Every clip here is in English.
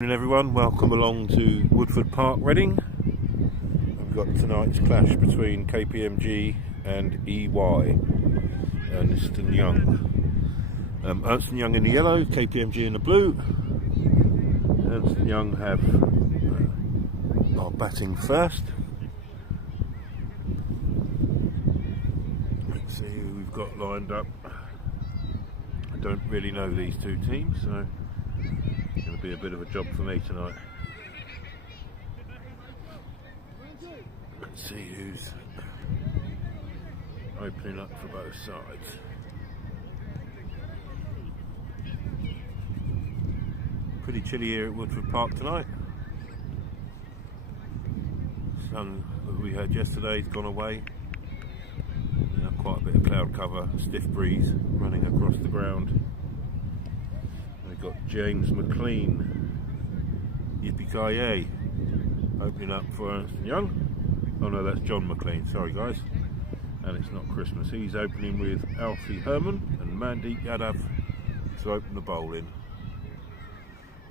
Good morning everyone, welcome along to Woodford Park, Reading. We've got tonight's clash between KPMG and EY, Ernst & Young. Ernst & Young in the yellow, KPMG in the blue. Ernst & Young are batting first. Let's see who we've got lined up. I don't really know these two teams, so it's going to be a bit of a job for me tonight. Let's see who's opening up for both sides. Pretty chilly here at Woodford Park tonight. Sun that we had yesterday has gone away. Quite a bit of cloud cover, stiff breeze running across the ground. We've got James McLean, Yippee-ki-yay, opening up for Ernst & Young. Oh no, that's John McLean, sorry guys. And it's not Christmas. He's opening with Alfie Herman and Mandeep Yadav to open the bowling.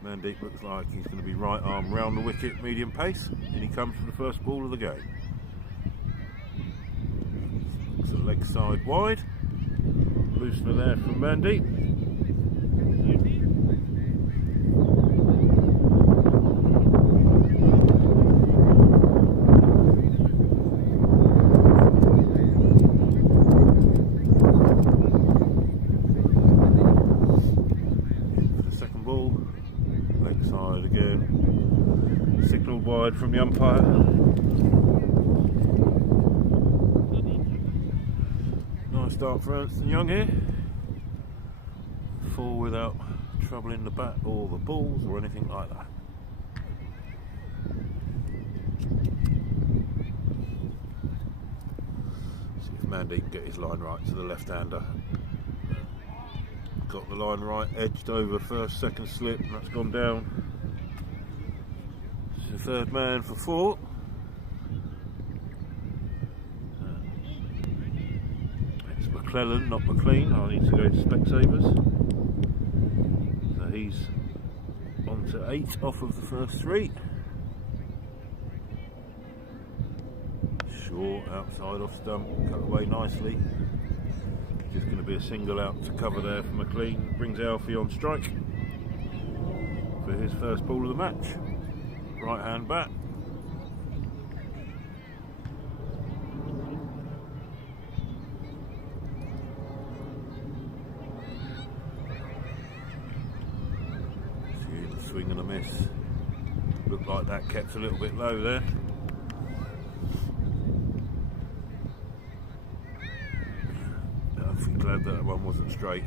Mandeep looks like he's going to be right arm round the wicket, medium pace, and he comes for the first ball of the game. Looks a leg side wide. Loosener there from Mandeep. Side again, signal wide from the umpire. Nice start for Ernst & Young here. 4 without troubling the bat or the balls or anything like that. See if Mandy can get his line right to the left-hander. Got the line right, edged over first, second slip, and that's gone down. It's the third man for 4. It's McClellan, not McLean. I need to go to Specsavers. So he's on to 8 off of the first 3. Short, outside off stump, cut away nicely. Just going to be a single out to cover there for McLean. Brings Alfie on strike for his first ball of the match. Right hand bat. See the swing and a miss. Looked like that kept a little bit low there. I'm glad that one wasn't straight.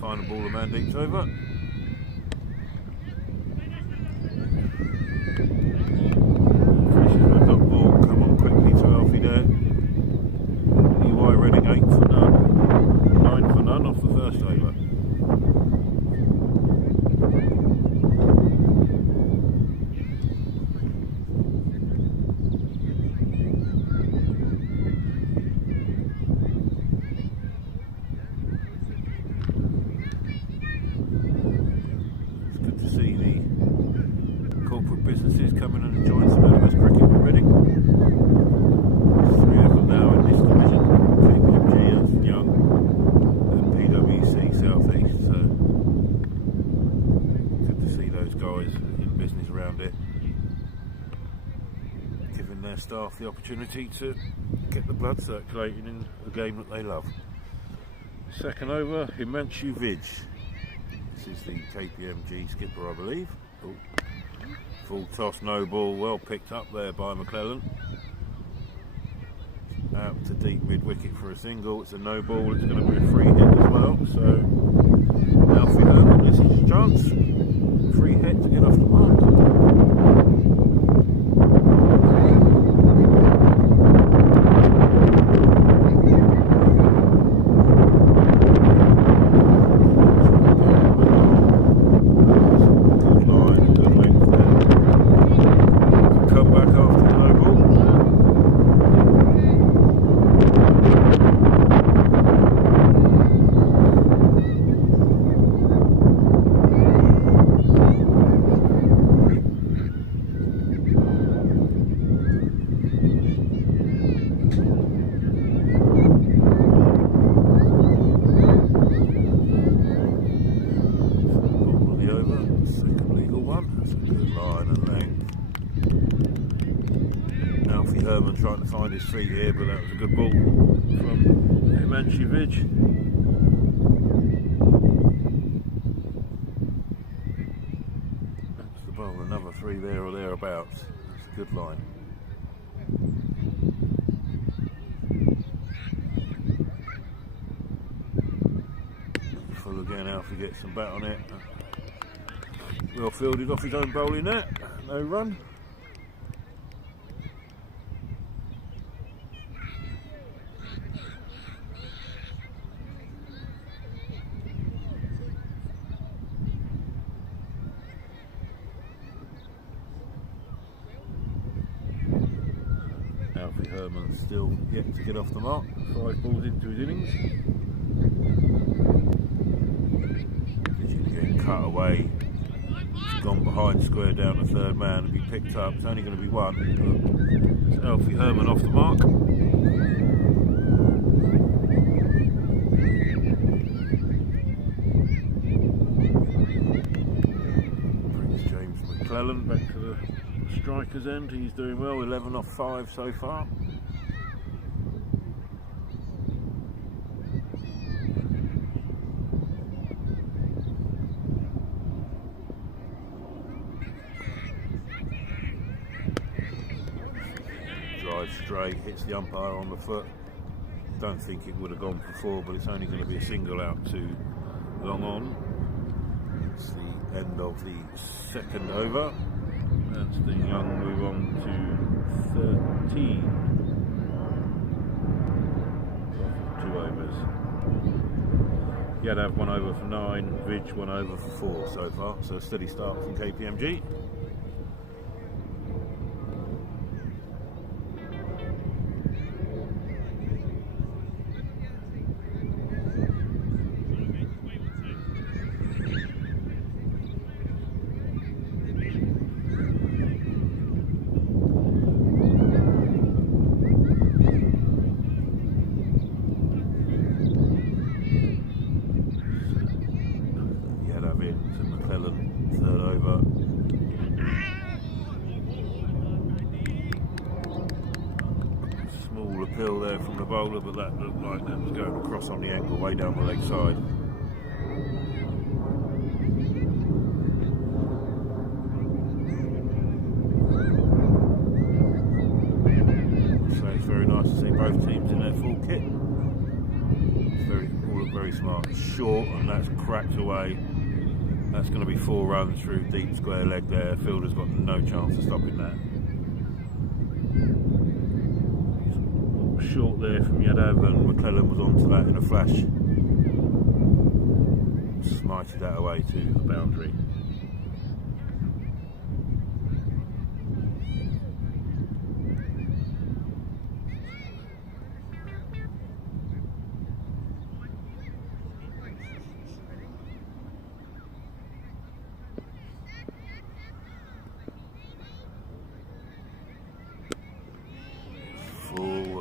Final ball of Mandeep's over. Finishes with a dot ball. Come on quickly to Alfie there. EY Reading 8 for none. 9 for none off the first over. Businesses coming and enjoying some of this cricket already. 3 of them now in this division, KPMG, Ernst & Young and PwC South East, so good to see those guys in business around it, giving their staff the opportunity to get the blood circulating in a game that they love. Second over, Himanshu Vij. This is the KPMG skipper, I believe. Oh. Full toss, no ball, well picked up there by McClellan. Out to deep mid-wicket for a single. It's a no ball, it's going to be a free hit as well. So Alfie Herman, this is his chance. Free hit to get off the mark. Come back after the no ball. find his feet here, but that was a good ball from Imanchivich. That's the ball, another 3 there or thereabouts. That's a good line. Full again, Alfie gets some bat on it. Well fielded off his own bowling net, no run. Alfie Herman's still yet to get off the mark, 5 balls into his innings. Getting cut away. It's gone behind square down the third man to be picked up. It's only going to be 1. It's Alfie Herman off the mark. Brings James McClellan back to the striker's end. He's doing well, 11 off 5 so far. Drive straight, hits the umpire on the foot. Don't think it would have gone for 4, but it's only going to be a single out to long on. It's the end of the 2nd over. Ernst and Young move on to 13. 2 overs. Yadav 1 over for 9, Vidge 1 over for 4 so far. So a steady start from KPMG. Appeal there from the bowler, but that looked like that was going across on the angle way down the leg side. So it's very nice to see both teams in their full kit. It's all look very smart. Short, and that's cracked away. That's going to be 4 runs through deep square leg there. Fielder's got no chance of stopping that. Short there from Yadav, and McClellan was onto that in a flash. Smited that away to the boundary.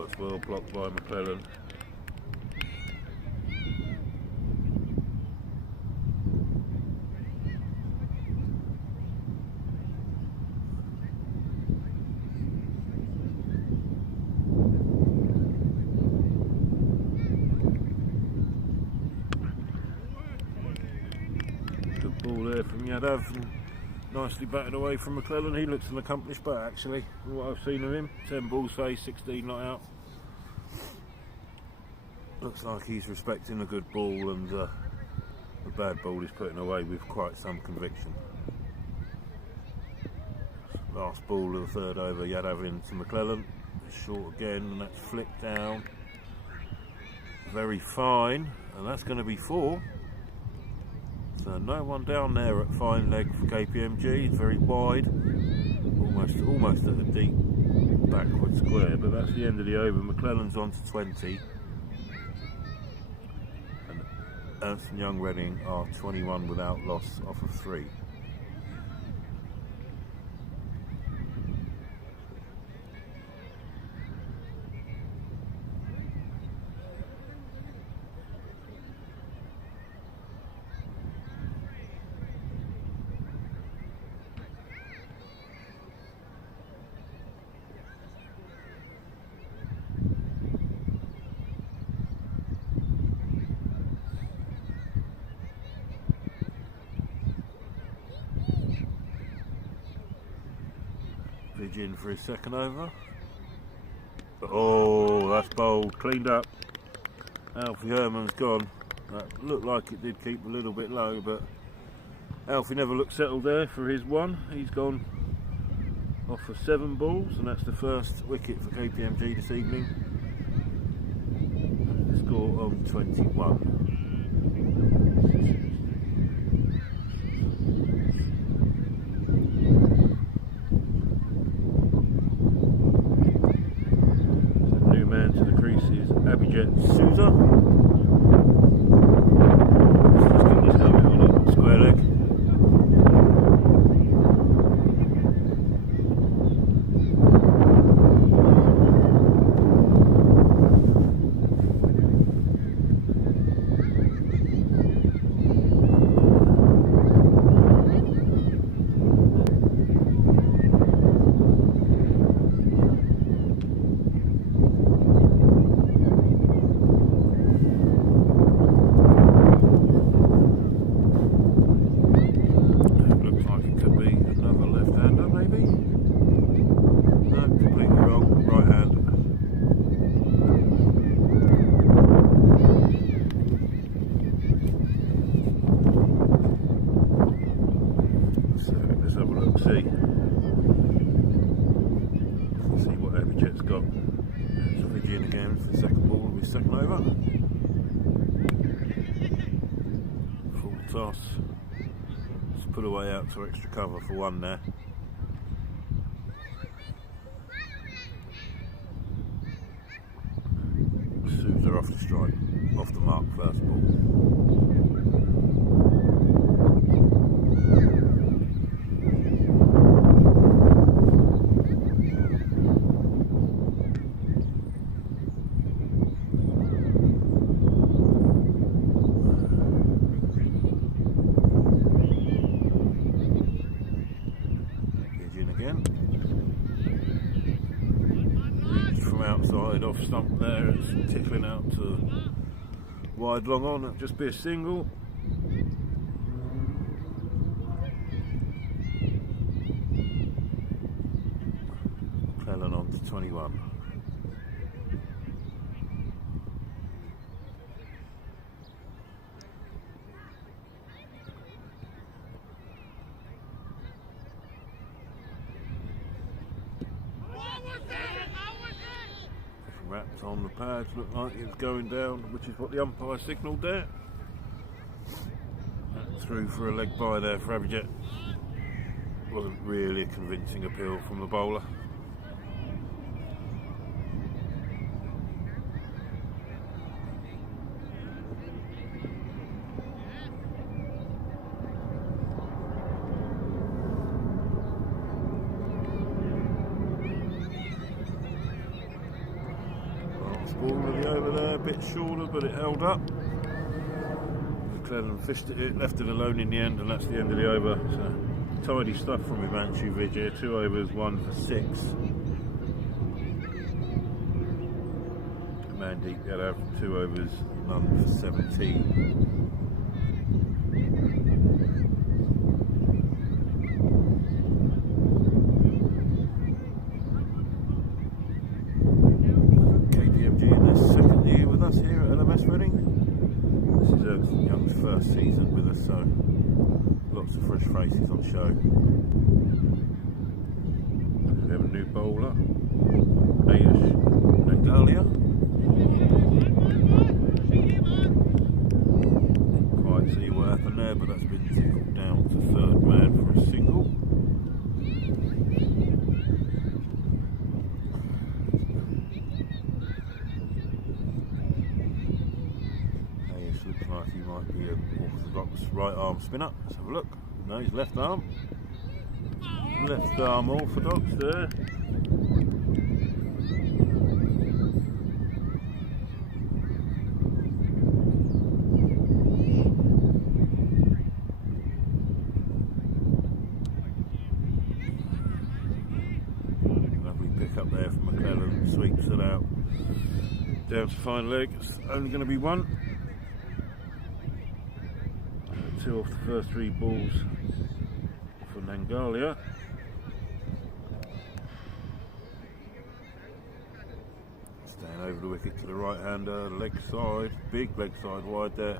That's well blocked by McClellan. Good ball there from Yadav. Nicely batted away from McClellan. He looks an accomplished bat actually, from what I've seen of him. 10 balls faced, 16 not out. Looks like he's respecting a good ball, and the bad ball he's putting away with quite some conviction. Last ball of the 3rd over, Yadav into McClellan. Short again, and that's flicked down. Very fine, and that's going to be 4. So no one down there at fine leg for KPMG. It's very wide, almost at the deep backward square, but that's the end of the over. McClellan's on to 20, and Ernst and Young Reading are 21 without loss off of 3. edge in for his second over. Oh, that's bowled, cleaned up. Alfie Herman's gone. That looked like it did keep a little bit low, but Alfie never looked settled there for his one. He's gone off for 7 balls, and that's the first wicket for KPMG this evening. The score on 21. To the crease is Abhijit Souza. Let's just get this helmet on a square leg. See what Abhijit's got. There's Fijian again for the second ball of his second over. Full toss. Just put away out to extra cover for one there. Souza off the strike, off the mark, first ball. From outside off stump there, it's tickling out to wide long on, that'll just be a single. Clellan on to 21. Wraps on the pads, looked like it was going down, which is what the umpire signalled there. Through for a leg bye there for Abhijit. Wasn't really a convincing appeal from the bowler. Ball of the over there, a bit shorter, but it held up. Clellan fished it, left it alone in the end, and that's the end of the over. So, tidy stuff from Himanshu Vijay. 2 overs, 1 for 6. Mandeep got out for 2 overs, none for 17. Here at LMS Reading. This is Erskine Young's first season with us, so lots of fresh faces on show. We have a new bowler, Ayush Nangalia. Didn't quite see what happened there, but that's been tickled down to third man for a single. Looks like he might be an orthodox right arm spinner. Let's have a look. No, he's left arm. Left arm orthodox there. Lovely pick up there from McClellan. Sweeps it out. Down to fine leg. It's only going to be 1. 2 off the first 3 balls for Nangalia. over the wicket to the right hander, leg side, big leg side wide there.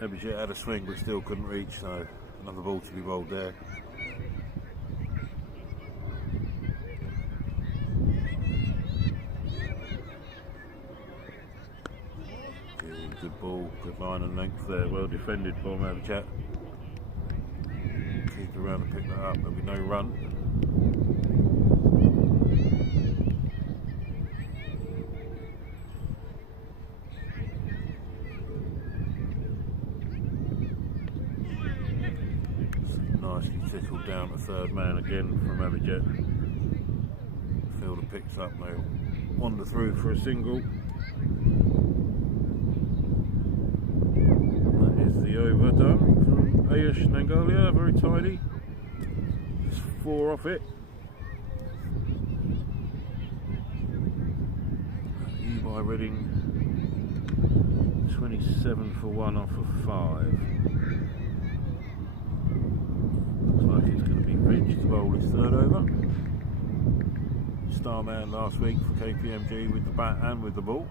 Abhijit had a swing but still couldn't reach, so another ball to be bowled there. Good ball, good line and length there, well defended by Abhijit. Keep around and pick that up, there'll be no run. Nicely tickled down to third man again from Abhijit. Fielder picks up, they'll wander through for a single. That is the over done from Ayush Nangalia, very tidy. Just 4 off it. By Reading 27 for 1 off of 5. Looks like it's going to be Rich to bowl his third over. Star man last week for KPMG with the bat and with the ball.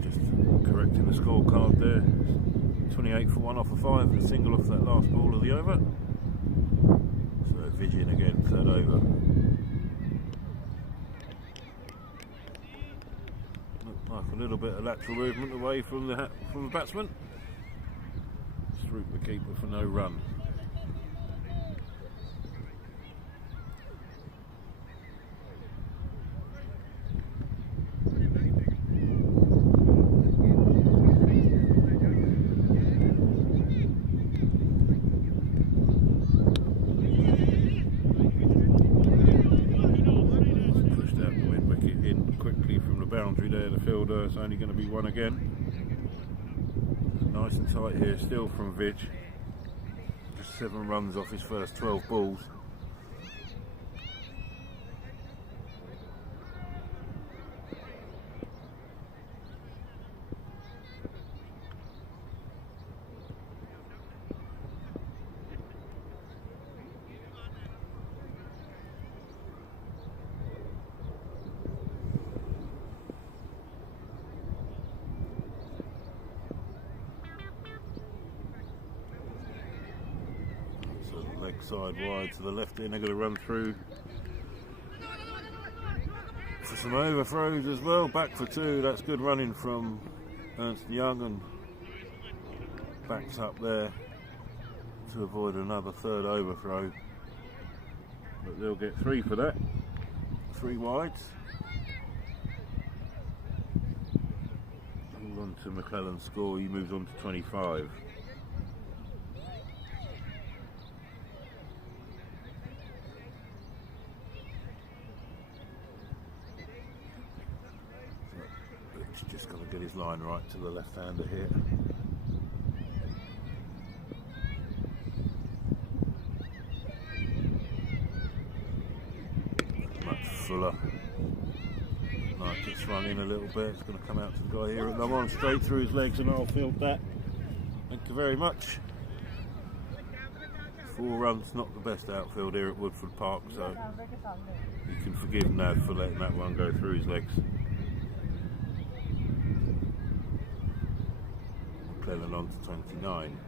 Just correcting the scorecard there. 28 for 1 off of 5 and a single off that last ball of the over. So Vijay again, third over. Looked like a little bit of lateral movement away from the batsman. Through the keeper for no run. Boundary there, the fielder, it's only going to be one again. Nice and tight here still from Vij. Just 7 runs off his first 12 balls. Leg side wide to the left in, they're going to run through for some overthrows as well. Back for 2, that's good running from Ernst Young, and backs up there to avoid another third overthrow. But they'll get 3 for that. 3 wides. Hold on to McClellan's score, he moves on to 25. Just got to get his line right to the left-hander here. Much fuller. Like it's run in a little bit. It's going to come out to the guy here at number 1, straight through his legs, and I'll field that. Thank you very much. 4 runs, not the best outfield here at Woodford Park, so you can forgive Nav for letting that one go through his legs. McClellan on to 29.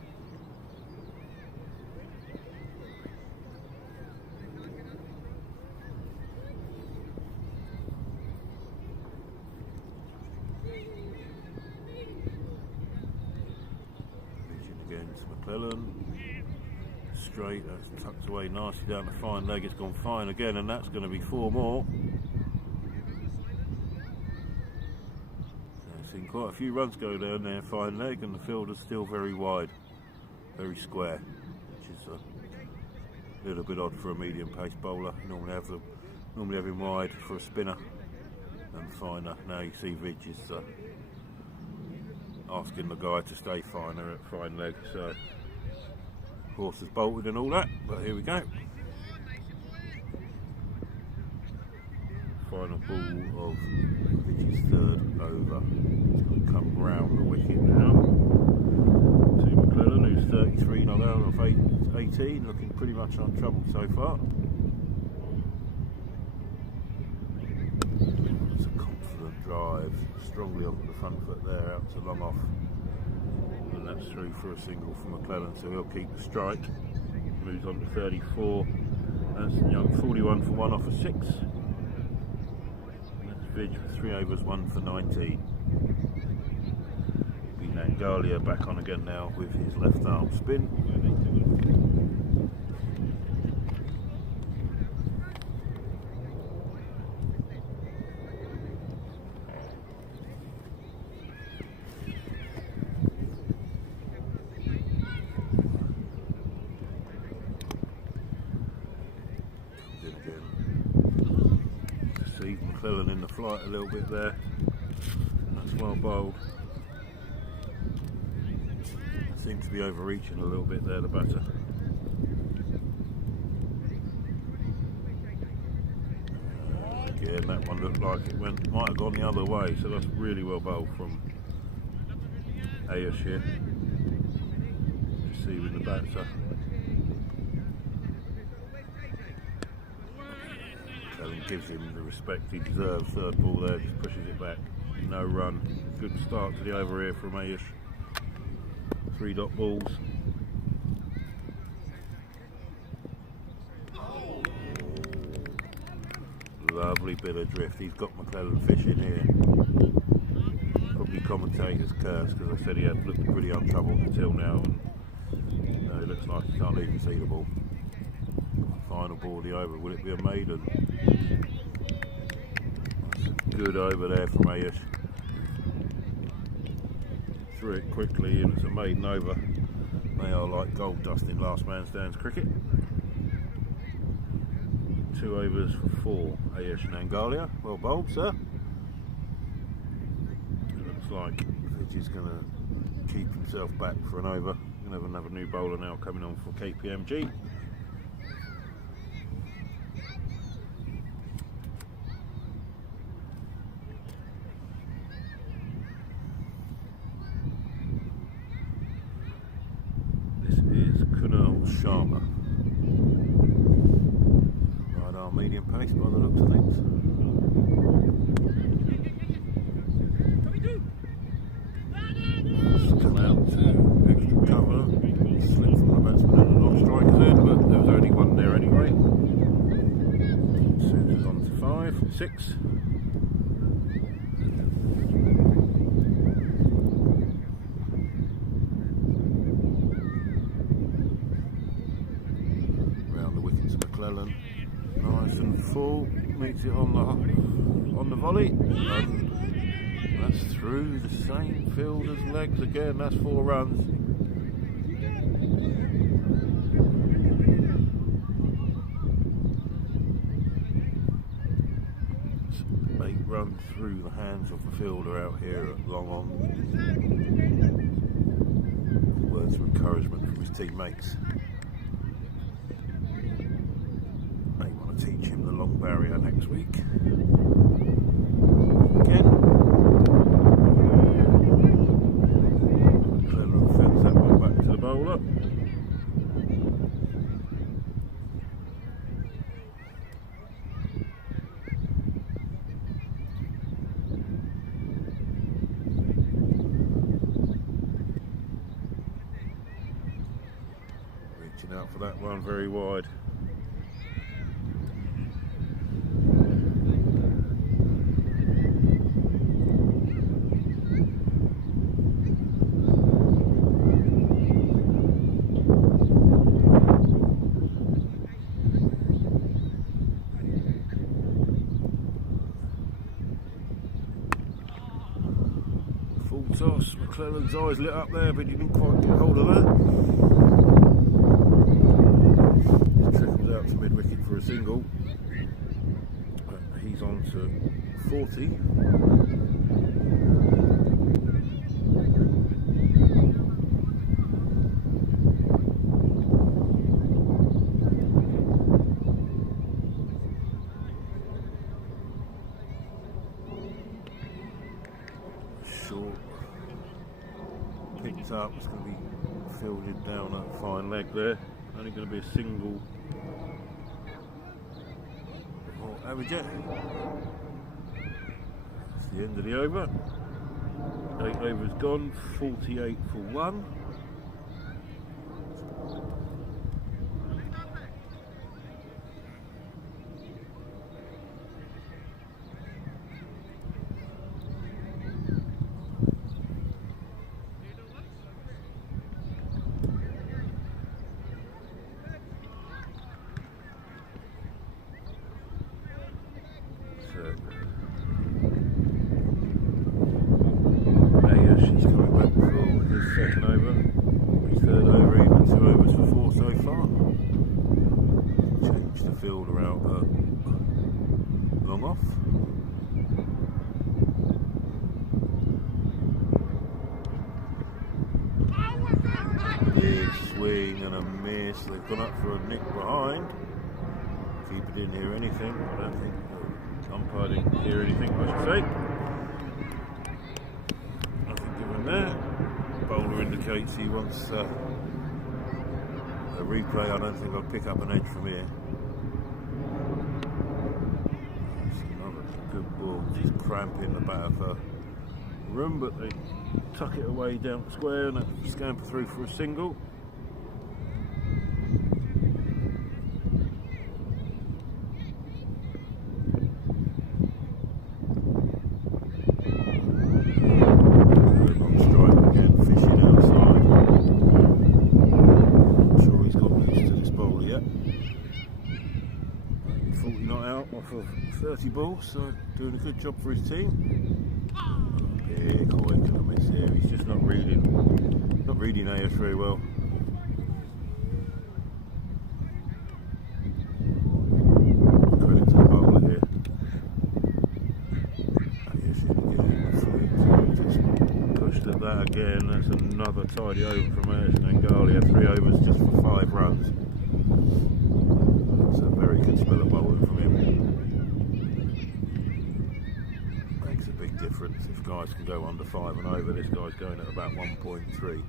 Vision again to McClellan. Straight, that's tucked away nicely down the fine leg. It's gone fine again, and that's going to be 4 more. Seen quite a few runs go down there, fine leg, and the fielder's still very wide, very square, which is a little bit odd for a medium pace bowler. Normally have him wide for a spinner. and finer. Now you see Vidge is asking the guy to stay finer at fine leg, so horse is bolted and all that, but here we go. Final ball of Vidge's third over. It's going to come round the wicket now to McClellan, who's 33 not out of 18, looking pretty much untroubled so far. It's a confident drive, strongly onto the front foot there, out to long off, and that's through for a single for McClellan, so he'll keep the strike. Moves on to 34. That's Young, 41 for 1 off of 6. Vidge for 3 overs, 1 for 19. Nangalia back on again now with his left arm spin. McClellan in the flight a little bit there. That's well bowled. Seems to be overreaching a little bit there, the batter. Again, that one looked like it might have gone the other way, so that's really well bowled from Ayush here. Receiving the batter. Gives him the respect he deserves. Third ball there, just pushes it back. No run. Good start to the over here from Ayush. 3 dot balls. Lovely bit of drift. He's got McClellan fishing here. Probably commentator's curse, because I said he had looked pretty untroubled until now, and it looks like he can't even see the ball. Final ball of the over. Will it be a maiden? That's a good over there from Ayush. Threw it quickly, and it's a maiden over. They are like gold dust in last man stands cricket. 2 overs for 4. Ayush Nangalia. Well bowled, sir. It looks like Vidge is going to keep himself back for an over. Going to have another new bowler now coming on for KPMG. Sharma. Right arm medium pace by the looks of things. It's come out to extra cover. Slip from the batsman and the non-striker's end, but there was only one there anyway. Susan's on to 5, 6. Nice and full, meets it on the volley, and that's through the same fielder's legs again. That's 4 runs. It's 8 runs through the hands of the fielder out here at long on. Words of encouragement from his teammates. Teach him the long barrier next week. Again. McClellan fends that one back to the bowler. Reaching out for that one very wide. Toss. McClellan's eyes lit up there, but he didn't quite get hold of that. He's trickled out to mid wicket for a single. He's on to 40. Short. Picked up, it's going to be fielded down a fine leg there. Only going to be a single or average it. That's the end of the over. 8 overs gone, 48 for 1. She's coming back for his second over, his third over, even 2 overs for 4 so far. Change the fielder out long off. Big swing and a miss. They've gone up for a nick behind. Keeper didn't hear anything. I don't think the umpire didn't hear anything, I should say. There. Bowler indicates he wants a replay. I don't think I'll pick up an edge from here. That's another good ball. Just cramping the batter for room, but they tuck it away down the square and scamper through for a single. Of 30 balls, so doing a good job for his team. Big hoik and a miss here. He's just not reading AS very well. Credit to the bowler here. AS just pushed at that again. That's another tidy over from AS Nangali. 3 overs just for 5 runs. It's a very good spell of bowling from him. Makes a big difference. If guys can go under 5 and over, this guy's going at about 1.3.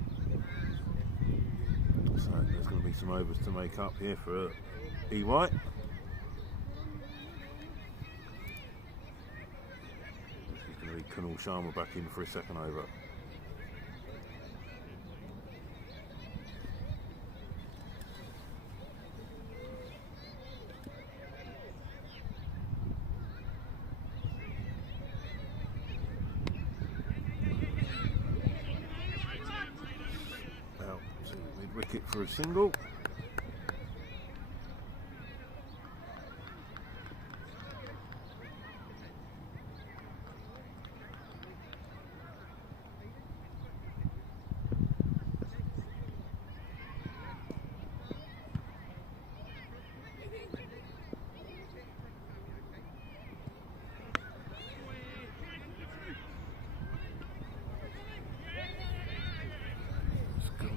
So there's going to be some overs to make up here for E. White. This is going to be Kunal Sharma back in for a second over. Wicket for a single.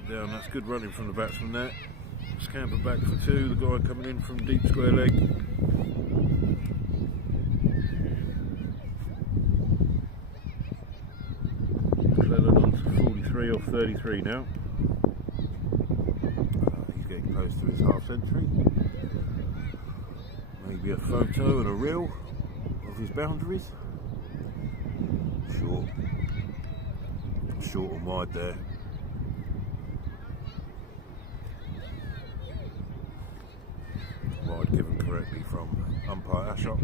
Down, that's good running from the batsman there. Scamper back for 2, the guy coming in from deep square leg. Cleland on to 43 off 33 now. He's getting close to his half century. Maybe a photo and a reel of his boundaries. Short and wide there. Wide given correctly from umpire Ashok.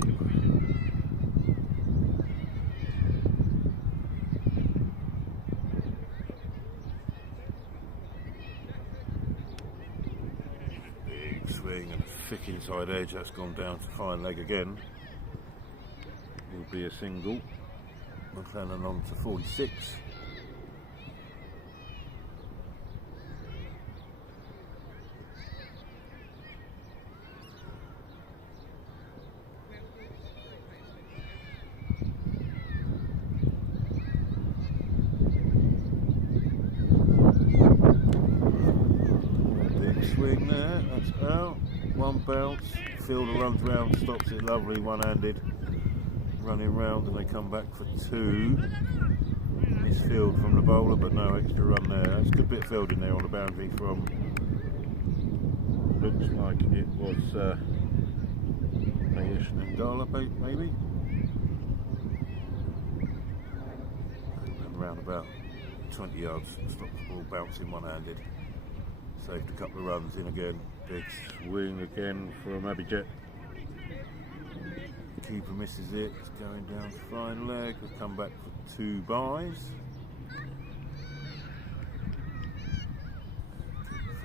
Big swing and a thick inside edge. That's gone down to fine leg again. Will be a single. McLennan on to 46. yards out, one bounce, fielder runs round, stops it lovely, one-handed, running round, and they come back for two. Misfield from the bowler, but no extra run there. It's a good bit of fielding there on the boundary from, looks like it was Ayush Nandala maybe. And round about 20 yards, stopped the ball bouncing one-handed. Saved a couple of runs in again. Big swing again from Abhijit. Keeper misses it, it's going down to fine leg. We've come back for two byes.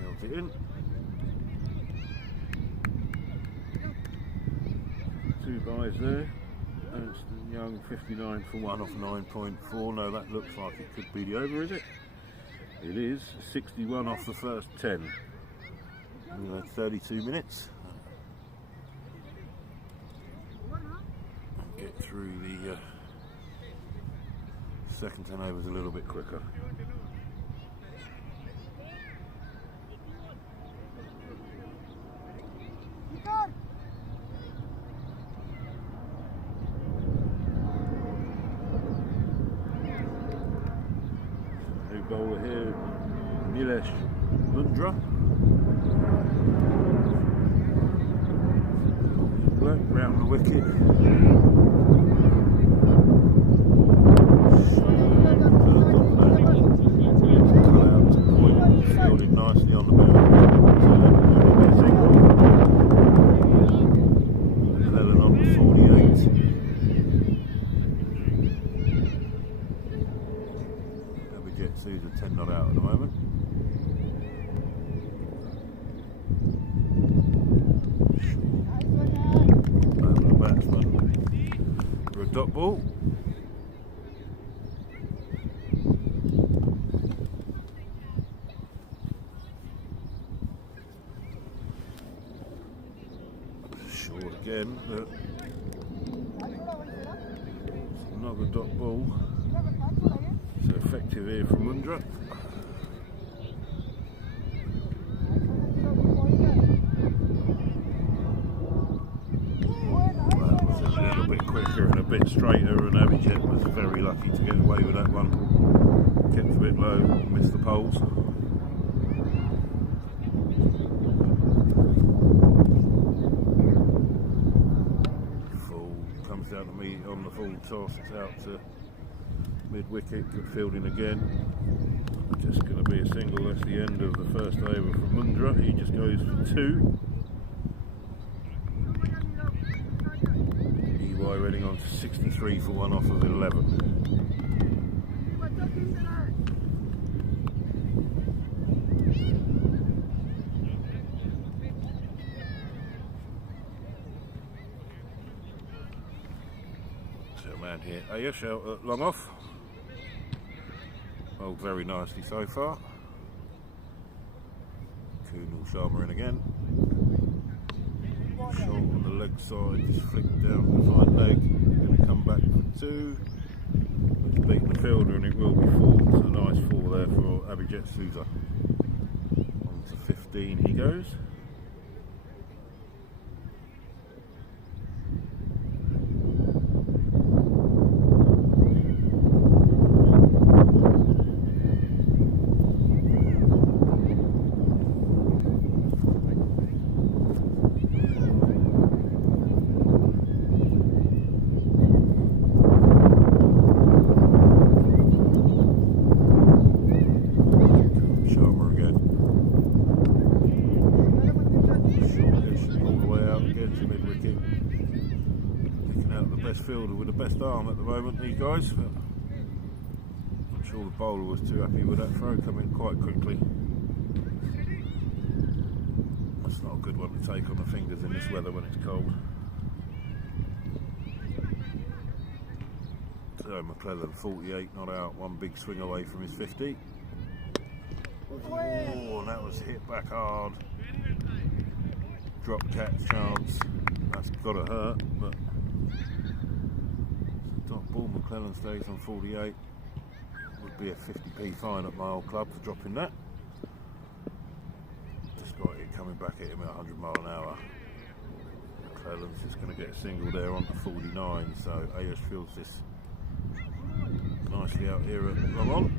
Felt it in. Two byes there. Ernst & Young 59 for 1 off 9.4. No, that looks like it could be the over, is it? It is. 61 off the first 10. We had 32 minutes. Get through the second 10 overs a little bit quicker. New bowler here, Nilesh Mundra. Black round the wicket. Fielded nicely on the boundary. Helen on the 48. Abhijit Souza 10 not out at the moment. Over the batsman for a dot ball. Again, another dot ball. So effective here from Mundra. That was a little bit quicker and a bit straighter, and Abhijit was very lucky to get away with that one. Kept a bit low, missed the poles. Down to me on the full toss, it's out to mid-wicket, good fielding again. Just going to be a single, that's the end of the first over from Mundra. He just goes for two. EY Reading on to 63 for 1 off of 11. Man here, Ayush out at long off. Oh, very nicely so far. Kunal Sharma in again. Short on the leg side, just flicked down the fine leg. Going to come back for two. It's beaten the fielder and it will be 4. It's a nice 4 there for Abhijit Souza. On to 15 he goes. Fielder with the best arm at the moment, these guys. I'm sure the bowler was too happy with that throw, coming quite quickly. That's not a good one to take on the fingers in this weather when it's cold. So McClellan 48 not out, one big swing away from his 50. Oh, and that was hit back hard. Drop catch chance. That's got to hurt, but dot ball. McClellan stays on 48. Would be a 50p fine at my old club for dropping that. Despite it coming back at him at 100 mile an hour. McClellan's just going to get a single there onto 49, so AS fields this nicely out here at long on.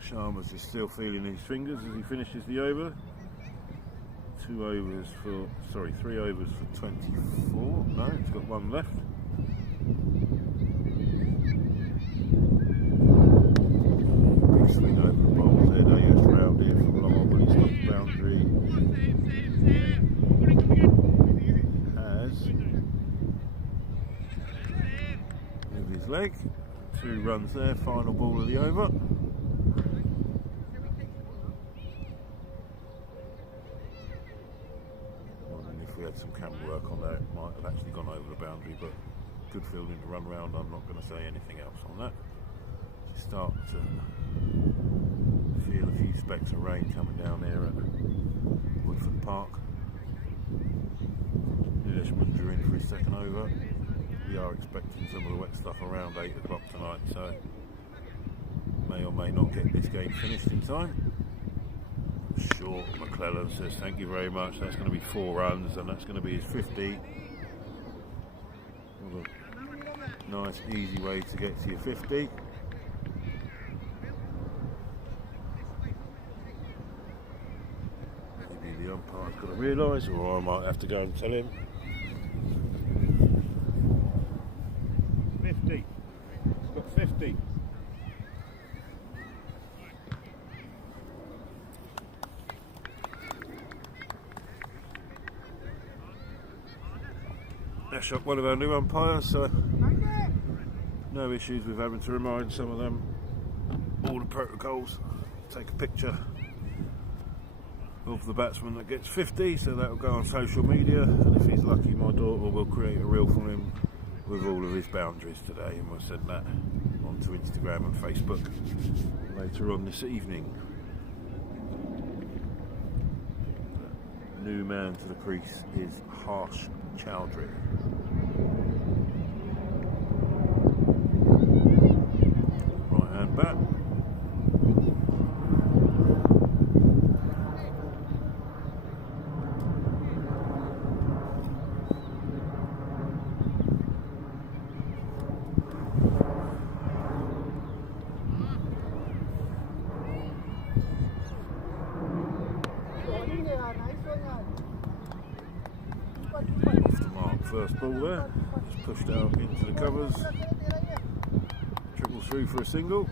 Sharma's is still feeling his fingers as he finishes the over. 3 overs for 24. No, he's got one left. Big swing over the bowls there. AS round here from long on, but he's got the boundary. Has with his leg. 2 runs there. Final ball of the over. If we had some camera work on that, it might have actually gone over the boundary, but good fielding to run round. I'm not going to say anything else on that. You start to feel a few specks of rain coming down here at Woodford Park. Nilesh Mundra in for his second over. We are expecting some of the wet stuff around 8 o'clock tonight, so may or may not get this game finished in time. Short, McClellan says thank you very much. That's going to be 4 runs, and that's going to be his 50. What a nice, easy way to get to your 50. Maybe the umpire's got to realise, or I might have to go and tell him. 50. He's got 50. Ashok, one of our new umpires, so no issues with having to remind some of them all the protocols. Take a picture of the batsman that gets 50, so that will go on social media, and if he's lucky my daughter will create a reel for him with all of his boundaries today, and we'll send that onto Instagram and Facebook later on this evening. New man to the crease is Harsh Chowdhury. Right hand bat. Off the mark, first ball there, just pushed out into the covers, triple through for a single.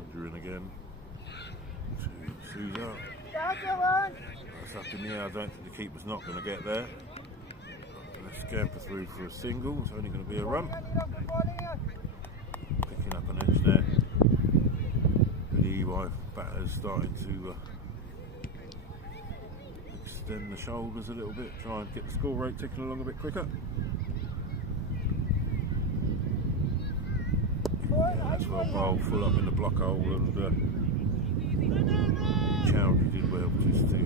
Under in again to Souza. That's up in the air. I don't think the keeper's not going to get there. Let's scamper through for a single. It's only going to be a run. Picking up an edge there. The EY batter's starting to extend the shoulders a little bit, try and get the score rate ticking along a bit quicker. That's well bowled, full up in the block hole, and Chowdhury did well just to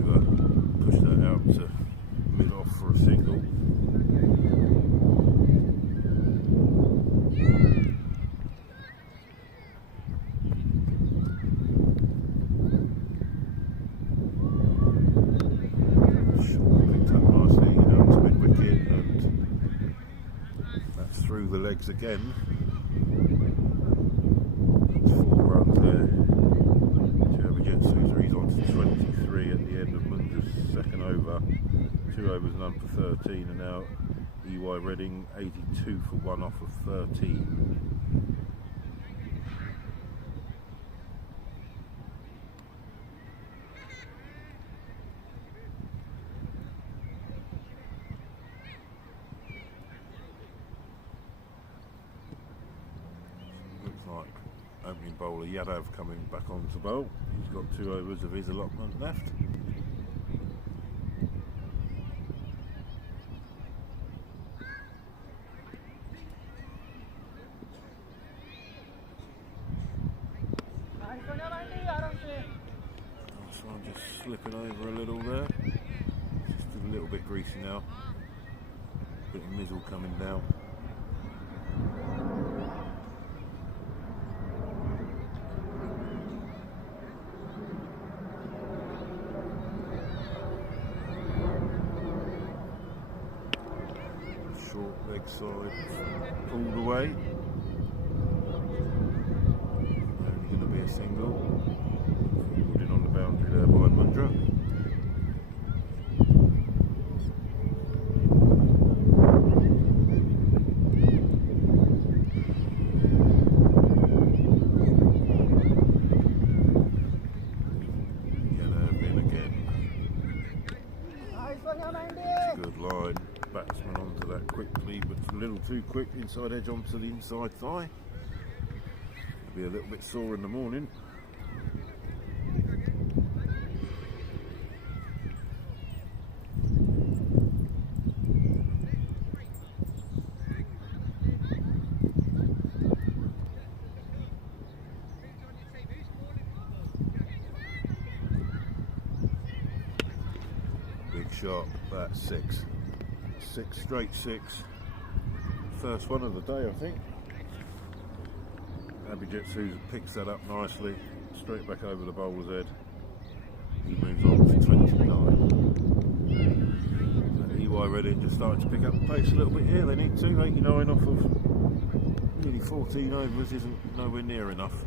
push that out to mid-off for a single. Short picked up nicely out to mid-wicket, and that's through the legs again. That's 4 runs there. He's on to 23 at the end of Mundra's second over. 2 overs, none for 13, and now EY Reading 82 for 1 off of 13. Looks like opening bowler Yadav coming back on to bowl. He's got 2 overs of his allotment left. I'm just slipping over a little there. Just a little bit greasy now. Bit of mizzle coming down. Short leg side all the way. Only going to be a single. Put it on the boundary there by Mundra. Good line, batsman onto that quickly, but it's a little too quick. Inside edge onto the inside thigh. It'll be a little bit sore in the morning. Big shot, bat six. Straight six. First one of the day, I think. Abhijit Souza picks that up nicely, straight back over the bowler's head. He moves on to 29. EY Reading just starting to pick up the pace a little bit here. They need to. 89 off of nearly 14 overs isn't nowhere near enough.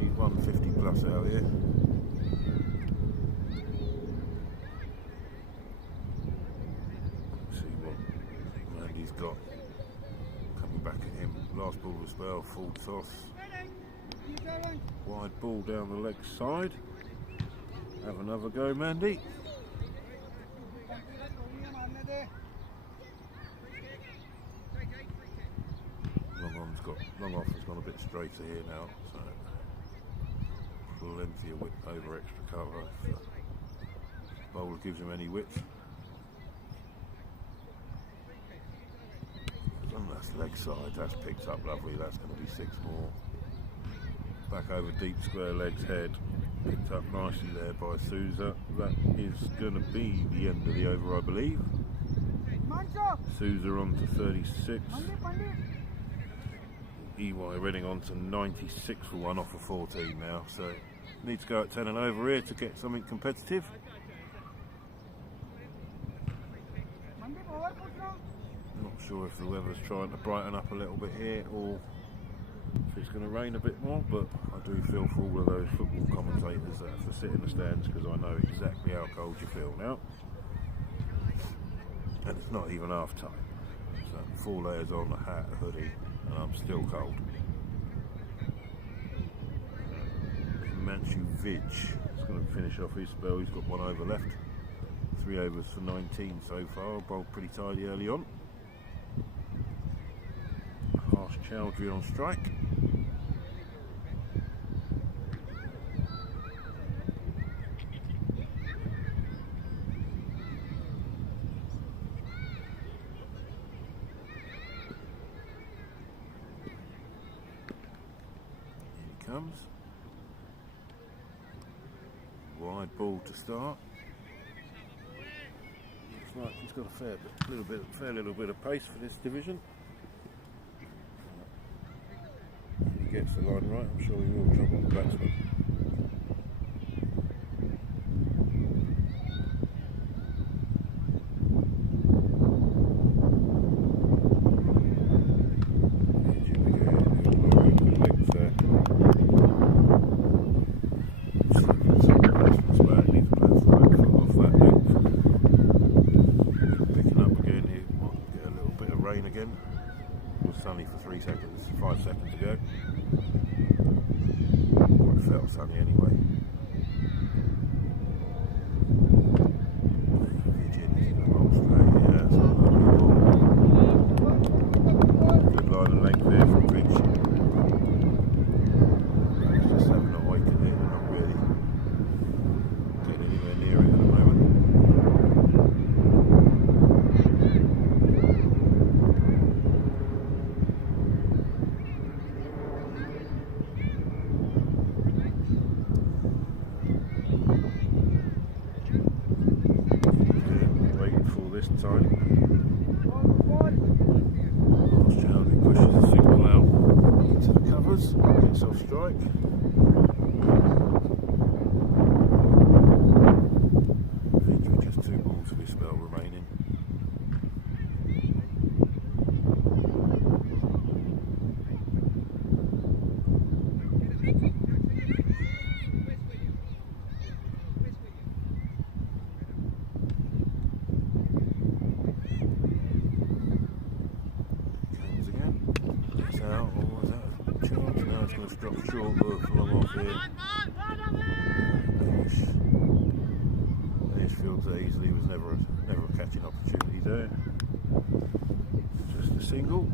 Need 150 plus out here. He's got coming back at him. Last ball of the spell, full toss. Wide ball down the leg side. Have another go, Mandy. Long off has gone a bit straighter here now, so plenty of width over extra cover. If the bowler gives him any width. That's leg side, that's picked up lovely, that's going to be six more. Back over deep square legs head, picked up nicely there by Souza. That is going to be the end of the over, I believe. Souza on to 36. EY Reading on to 96 for one off of 14 now, so need to go at 10 and over here to get something competitive. Not sure if the weather's trying to brighten up a little bit here or if it's going to rain a bit more, but I do feel for all of those football commentators that have to sit in the stands, because I know exactly how cold you feel now. And it's not even half time. So 4 layers on, a hat, a hoodie, and I'm still cold. Manchu Vij is going to finish off his spell. He's got 1 over left. 3 overs for 19 so far. Bowled pretty tidy early on. Harsh Chowdhury on strike. Here he comes. Wide ball to start. Looks like he's got a fair little bit of pace for this division. If he gets the line right, I'm sure he will trouble the batsman. Again. It was sunny for 5 seconds ago. Well, it felt sunny anyway. Good line of length there from Rich. He's just having a hike in it and not really getting anywhere near it at the moment. just dropped short of long off here. This feels that easily was never a catching opportunity there. Just a single.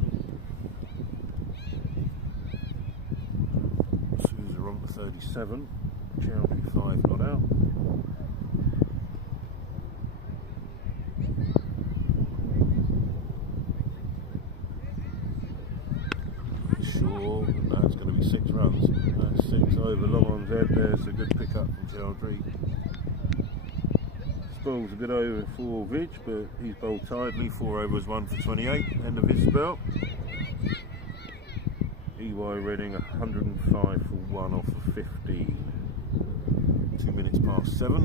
Sousa on to 37. Chowdhury 5 not out. Sure, that's going to be 6 runs. That's 6 over. Long on's head. There's a good pickup from Chowdhury. Spell's a good over for Vidge, but he's bowled tidily. 4 overs, 1 for 28. End of his spell. EY Reading 105 for 1 off of 15. 2 minutes past 7.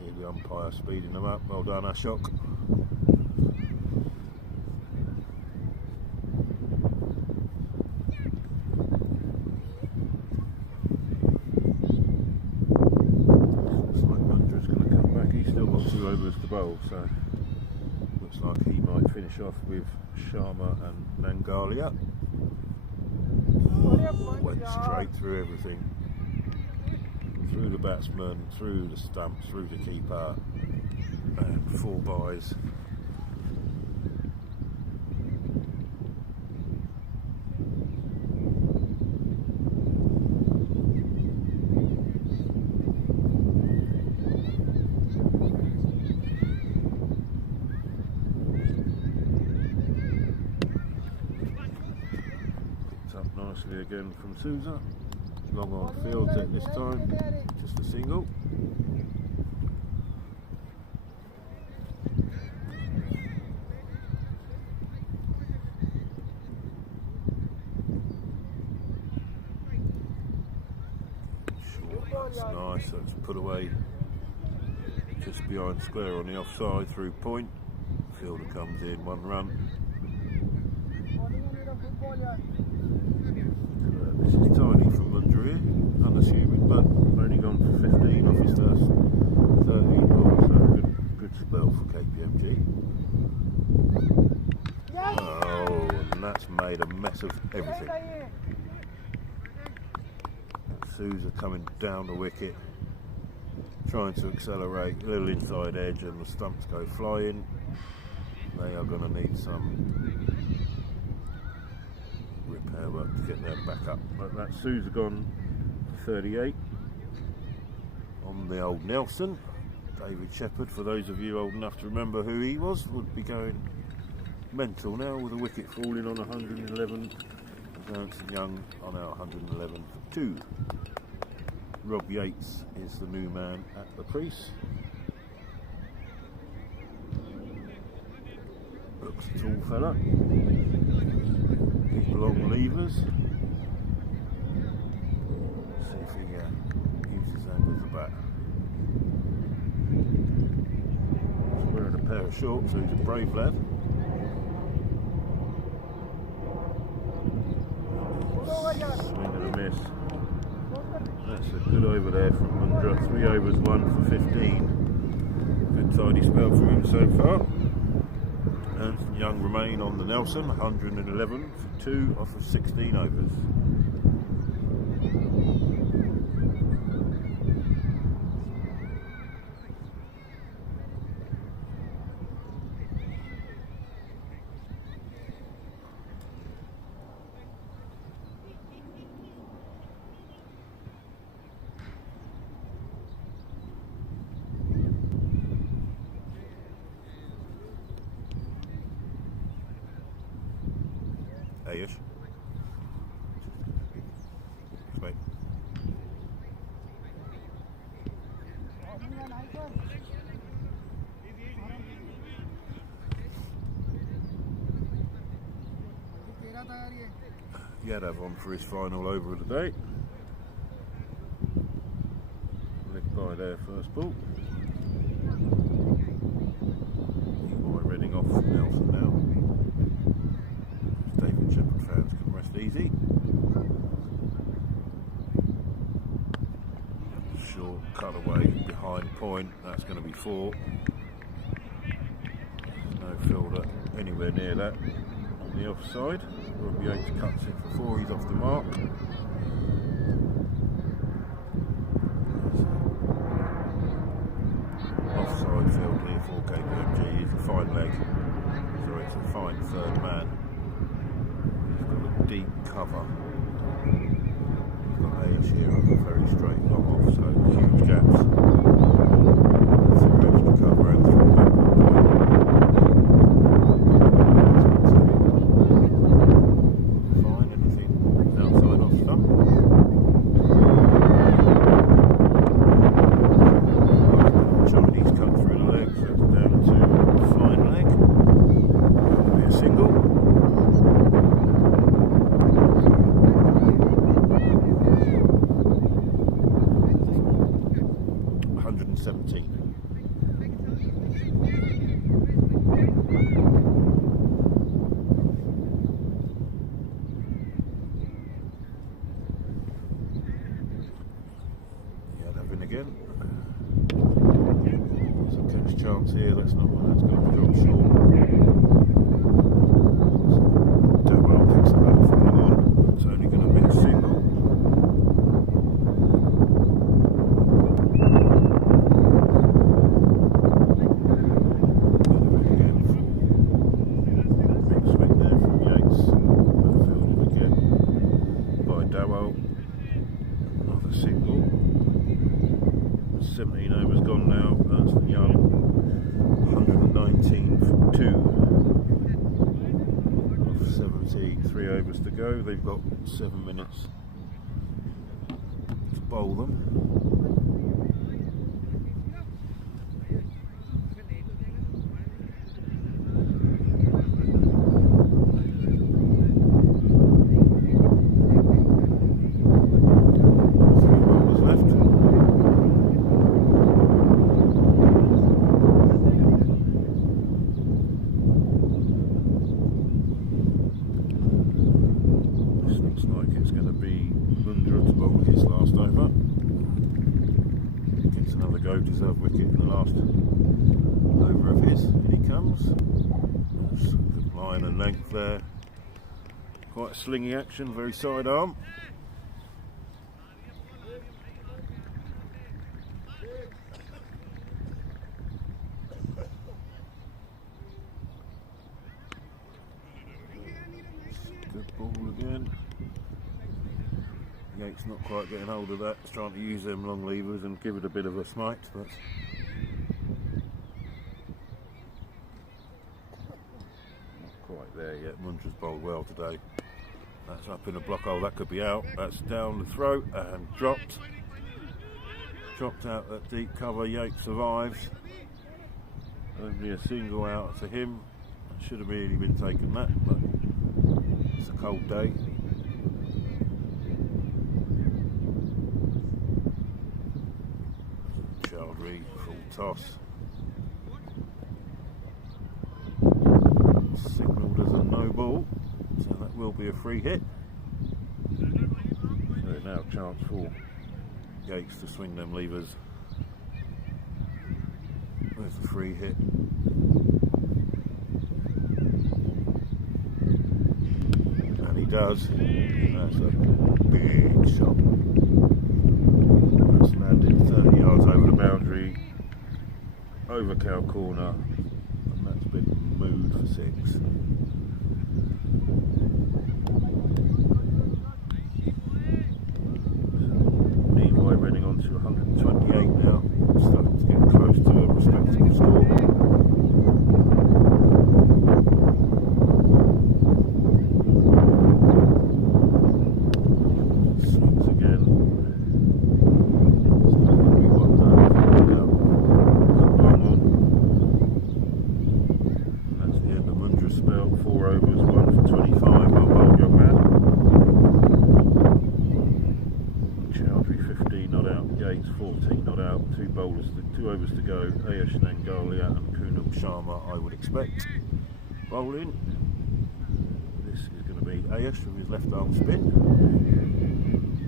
Here the umpire speeding them up. Well done, Ashok. Overs to bowl, so looks like he might finish off with Sharma and Nangalia. Went straight through everything, through the batsman, through the stumps, through the keeper, and 4 byes. Nicely again from Sousa. Long on fields at this time, just a single. Short, that's nice, that's put away just behind square on the offside through point. Fielder comes in, 1 run. This is tiny from Mundra here, unassuming, but only gone for 15 off his first 13 balls, so good spell for KPMG. Oh, and that's made a mess of everything. Sousa coming down the wicket, trying to accelerate, a little inside edge, and the stumps go flying. They are going to need some repair work to get them back up. But that's Sousa gone 38 on the old Nelson. David Shepherd, for those of you old enough to remember who he was, would be going mental now with a wicket falling on 111. Johnson Young on our 111 for 2. Rob Yates is the new man at the crease. Looks a tall fella. His long levers. See if he uses them with the bat. He's wearing a pair of shorts, so he's a brave lad. Swing and a miss. That's a good over there from Mundra. 3 overs, 1 for 15. Good tidy spell from him so far. Ernst & Young remain on the Nelson, 111 for 2 off of 16 overs. Ayush. Wait. Yadav on for his final over of the day. Licked by their first ball. EY Reading off Nelson now. David Shepherd fans can rest easy. Short cutaway behind point, that's going to be 4. No fielder anywhere near that. the offside. Rob Yates cuts it for 4, he's off the mark. Offside field here for KPMG. It's a fine leg. Sorry, it's a fine third man. He's got a deep cover. He's got Age here on a very straight long off, so huge gaps. Through extra cover and through backward point. Fine, anything outside off stump. Chinese cut through the leg, so it's down to fine leg. That'll be a single. 117. Yeah, that in again. There's a catch chance here, that's not one, that's going to drop short. Darrell picks it up from the on, it's only going to be a single. Big swing there from Yates, fielded again by Darrell. Another single. 17 overs gone now, that's the Young. 119 for 2 of 17, 3 overs to go. They've got 7 minutes to bowl them. His last over. Gets another go, deserved wicket in the last over of his. In he comes. Good line and length there. Quite slingy action, very sidearm. Good ball again. Yates not quite getting hold of that, it's trying to use them long levers and give it a bit of a smite, but not quite there yet. Mundra's bowled well today. That's up in a block hole, that could be out. That's down the throat and dropped. Dropped out that deep cover. Yates survives. Only a single out to him. Should have really been taken that, but it's a cold day. Full toss. Signalled as a no ball, so that will be a free hit. So now chance for Yates to swing them levers. There's the free hit. And he does. That's a big shot. That's landed 30 yards over the boundary, over cow corner, and that's been moved for 6. Meanwhile, running on to 128 now, starting to get close to a respectable score. Swings again. Spell 4 overs, 1 for 25. Well bowled, young man. Chowdhury 15 not out, Yates 14 not out. 2 overs to go. Ayush Nangalia and Poonam Sharma, I would expect. Bowling. This is going to be Ayush with his left arm spin.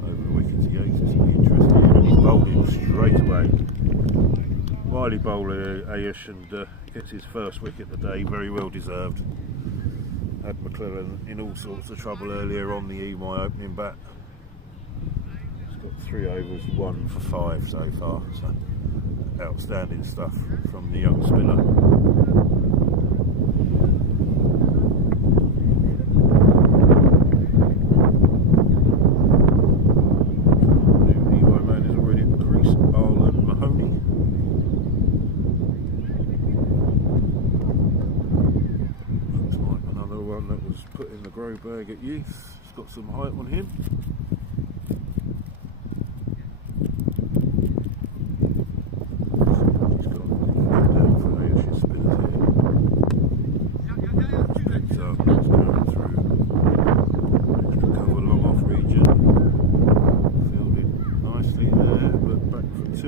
Over the wicket to Yates. This will be interesting. And he's bowled him straight away. Wily bowler Ayush, and gets his first wicket today, very well deserved. had McClellan in all sorts of trouble earlier on the EY opening bat. He's got 3 overs, 1 for 5 so far. So outstanding stuff from the young spinner. Bag at youth, it's got some height on him. He's got down for Ayash's spinners here. It's picked up, it's going through extra cover long off region. Fielded nicely there, but back for 2.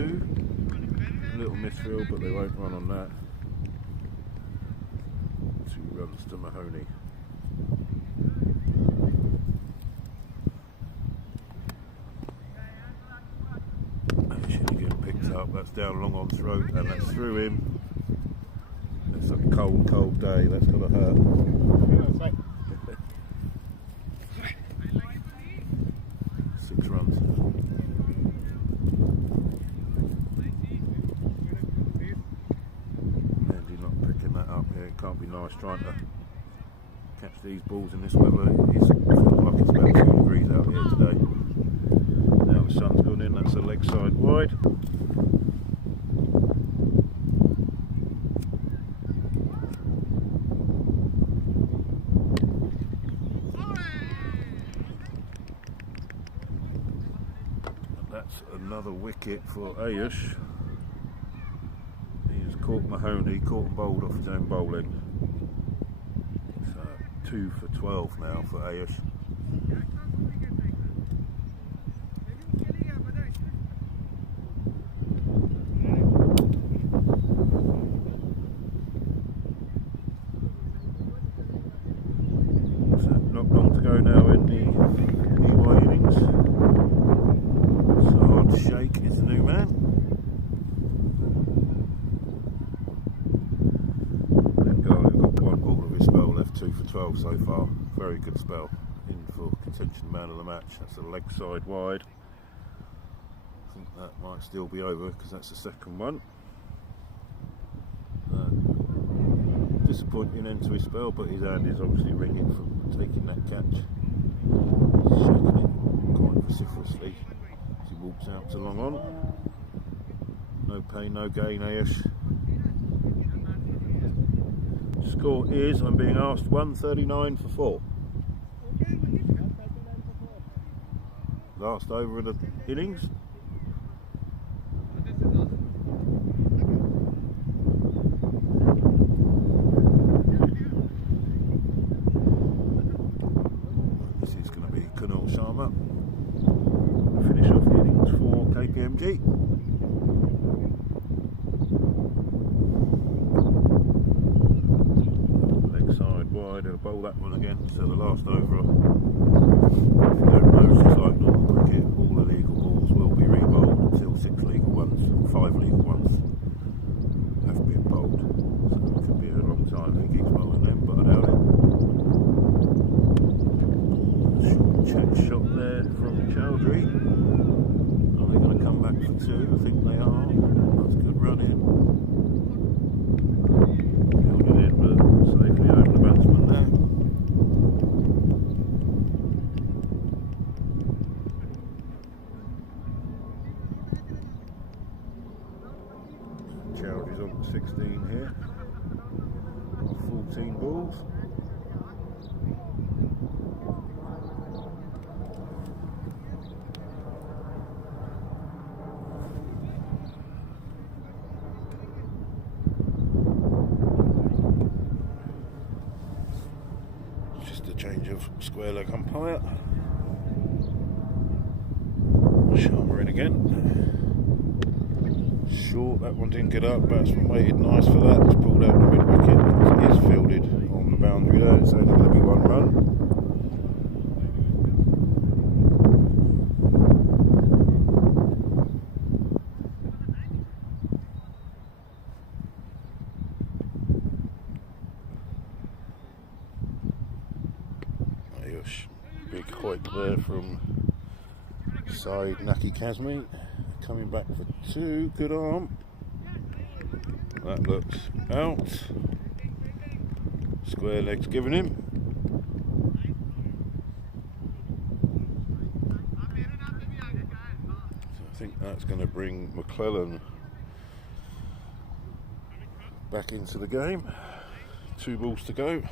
Little misfield, but they won't run on that. 2 runs to Mahoney. That's down long on throat, and that's through him. It's a cold, cold day. That's gonna hurt. 6 runs. Andy not picking that up here. It can't be nice trying to catch these balls in this weather. It feels like it's about 2 degrees out here today. Now the sun's gone in. That's a leg side wide. Another wicket for Ayush. He's caught Mahoney, caught and bowled off his own bowling. So 2 for 12 now for Ayush. So not long to go now in the EY innings. Shake is the new man. That guy who got 1 ball of his spell left, 2 for 12 so far. Very good spell. In for contention man of the match. That's a leg side wide. I think that might still be over because that's the second one. Disappointing end to his spell, but his hand is obviously ringing from taking that catch. He's shaking it quite vociferously. Walks out to long on. No pain, no gain, Ayush. Score is, I'm being asked, 139 for 4. Last over of the innings. This is going to be Kunal Sharma. Finish off the innings for KPMG. Leg side wide, he'll bowl that one again. So the last over. If you don't know, it's just like normal cricket, all illegal balls will be re-bowled until 6 legal ones, 5 legal ones have been bowled. So it could be a long time if he keeps bowling them, but I doubt it. Short check shot there from Chowdhury. Are they going to come back for 2? I think they are. That's a good run in. Fielded in, but safely over the batsman there. Chowdhury's on 16 here. 14 balls. Change of square leg umpire. Sharma in again. Short, that one didn't get up. Batsman waited nice for that. It's pulled out the mid wicket. It is fielded on the boundary there. It's only going to be 1 run. push. Big hoik there from side Naki Kazmi. Coming back for 2. Good arm. That looks out. Square legs giving him. So I think that's going to bring McClellan back into the game. 2 balls to go.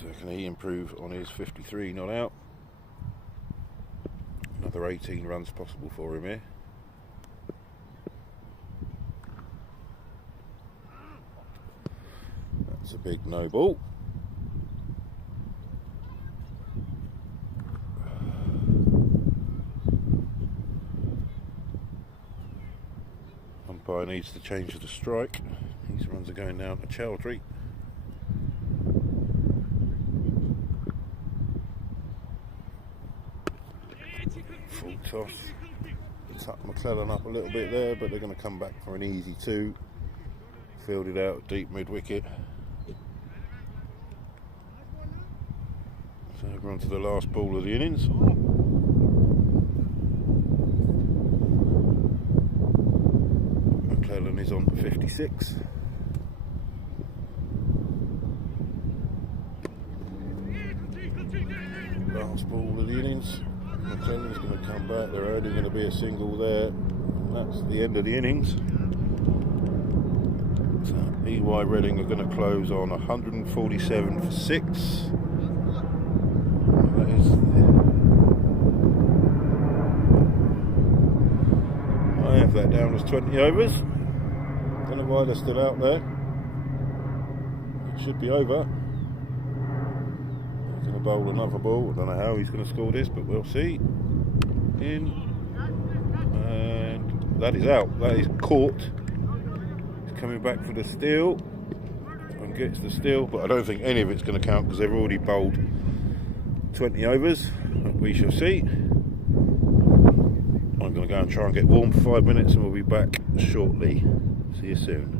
So can he improve on his 53 not out? Another 18 runs possible for him here. That's a big no ball. Umpire needs to change the strike. These runs are going down to Chowdhury. Full toss. Tuck McClellan up a little bit there, but they're going to come back for an easy 2. Fielded out deep mid wicket. So we're on to the last ball of the innings. McClellan is on 56. Last ball of the innings. McClellan's going to come back. There are only going to be a single there. That's the end of the innings. So EY Reading are going to close on 147 for 6. That is. I have that down as 20 overs. Don't know why they're still out there. It should be over. He's going to bowl another ball. I don't know how he's going to score this, but we'll see. In. And that is out. That is caught. He's coming back for the steal. And gets the steal, but I don't think any of it's going to count because they've already bowled 20 overs. We shall see. I'm going to go and try and get warm for 5 minutes and we'll be back shortly. See you soon.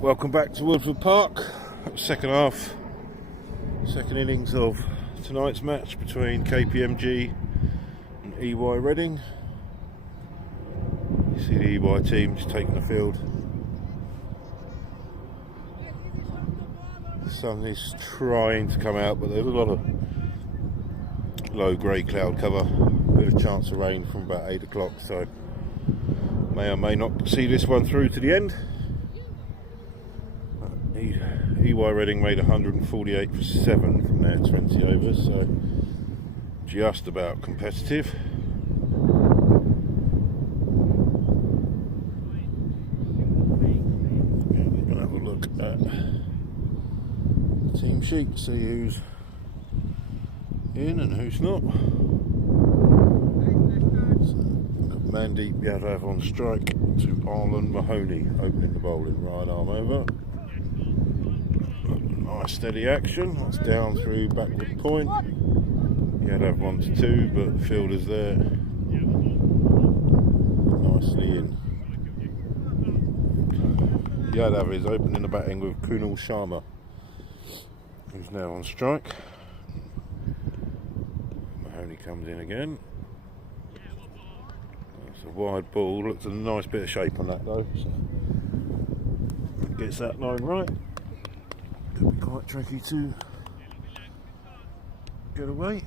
Welcome back to Woodford Park. Second innings of tonight's match between KPMG and EY Reading. You see the EY team just taking the field. The sun is trying to come out, but there's a lot of low grey cloud cover. Bit of chance of rain from about 8 o'clock, so may or may not see this one through to the end. EY Reading made 148 for 7 from their 20 overs, so just about competitive. We're going to have a look at the team sheet, see who's in and who's not. So we've got Mandeep Yadav on strike to Arlen Mahoney opening the bowling, right arm over. Nice steady action, that's down through backward point. Yadav wants 2, but the fielder's there. Nicely in. Yadav is opening the batting with Kunal Sharma, who's now on strike. Mahoney comes in again. It's a wide ball, looks a nice bit of shape on that though. So gets that line right. Could be quite tricky to get away.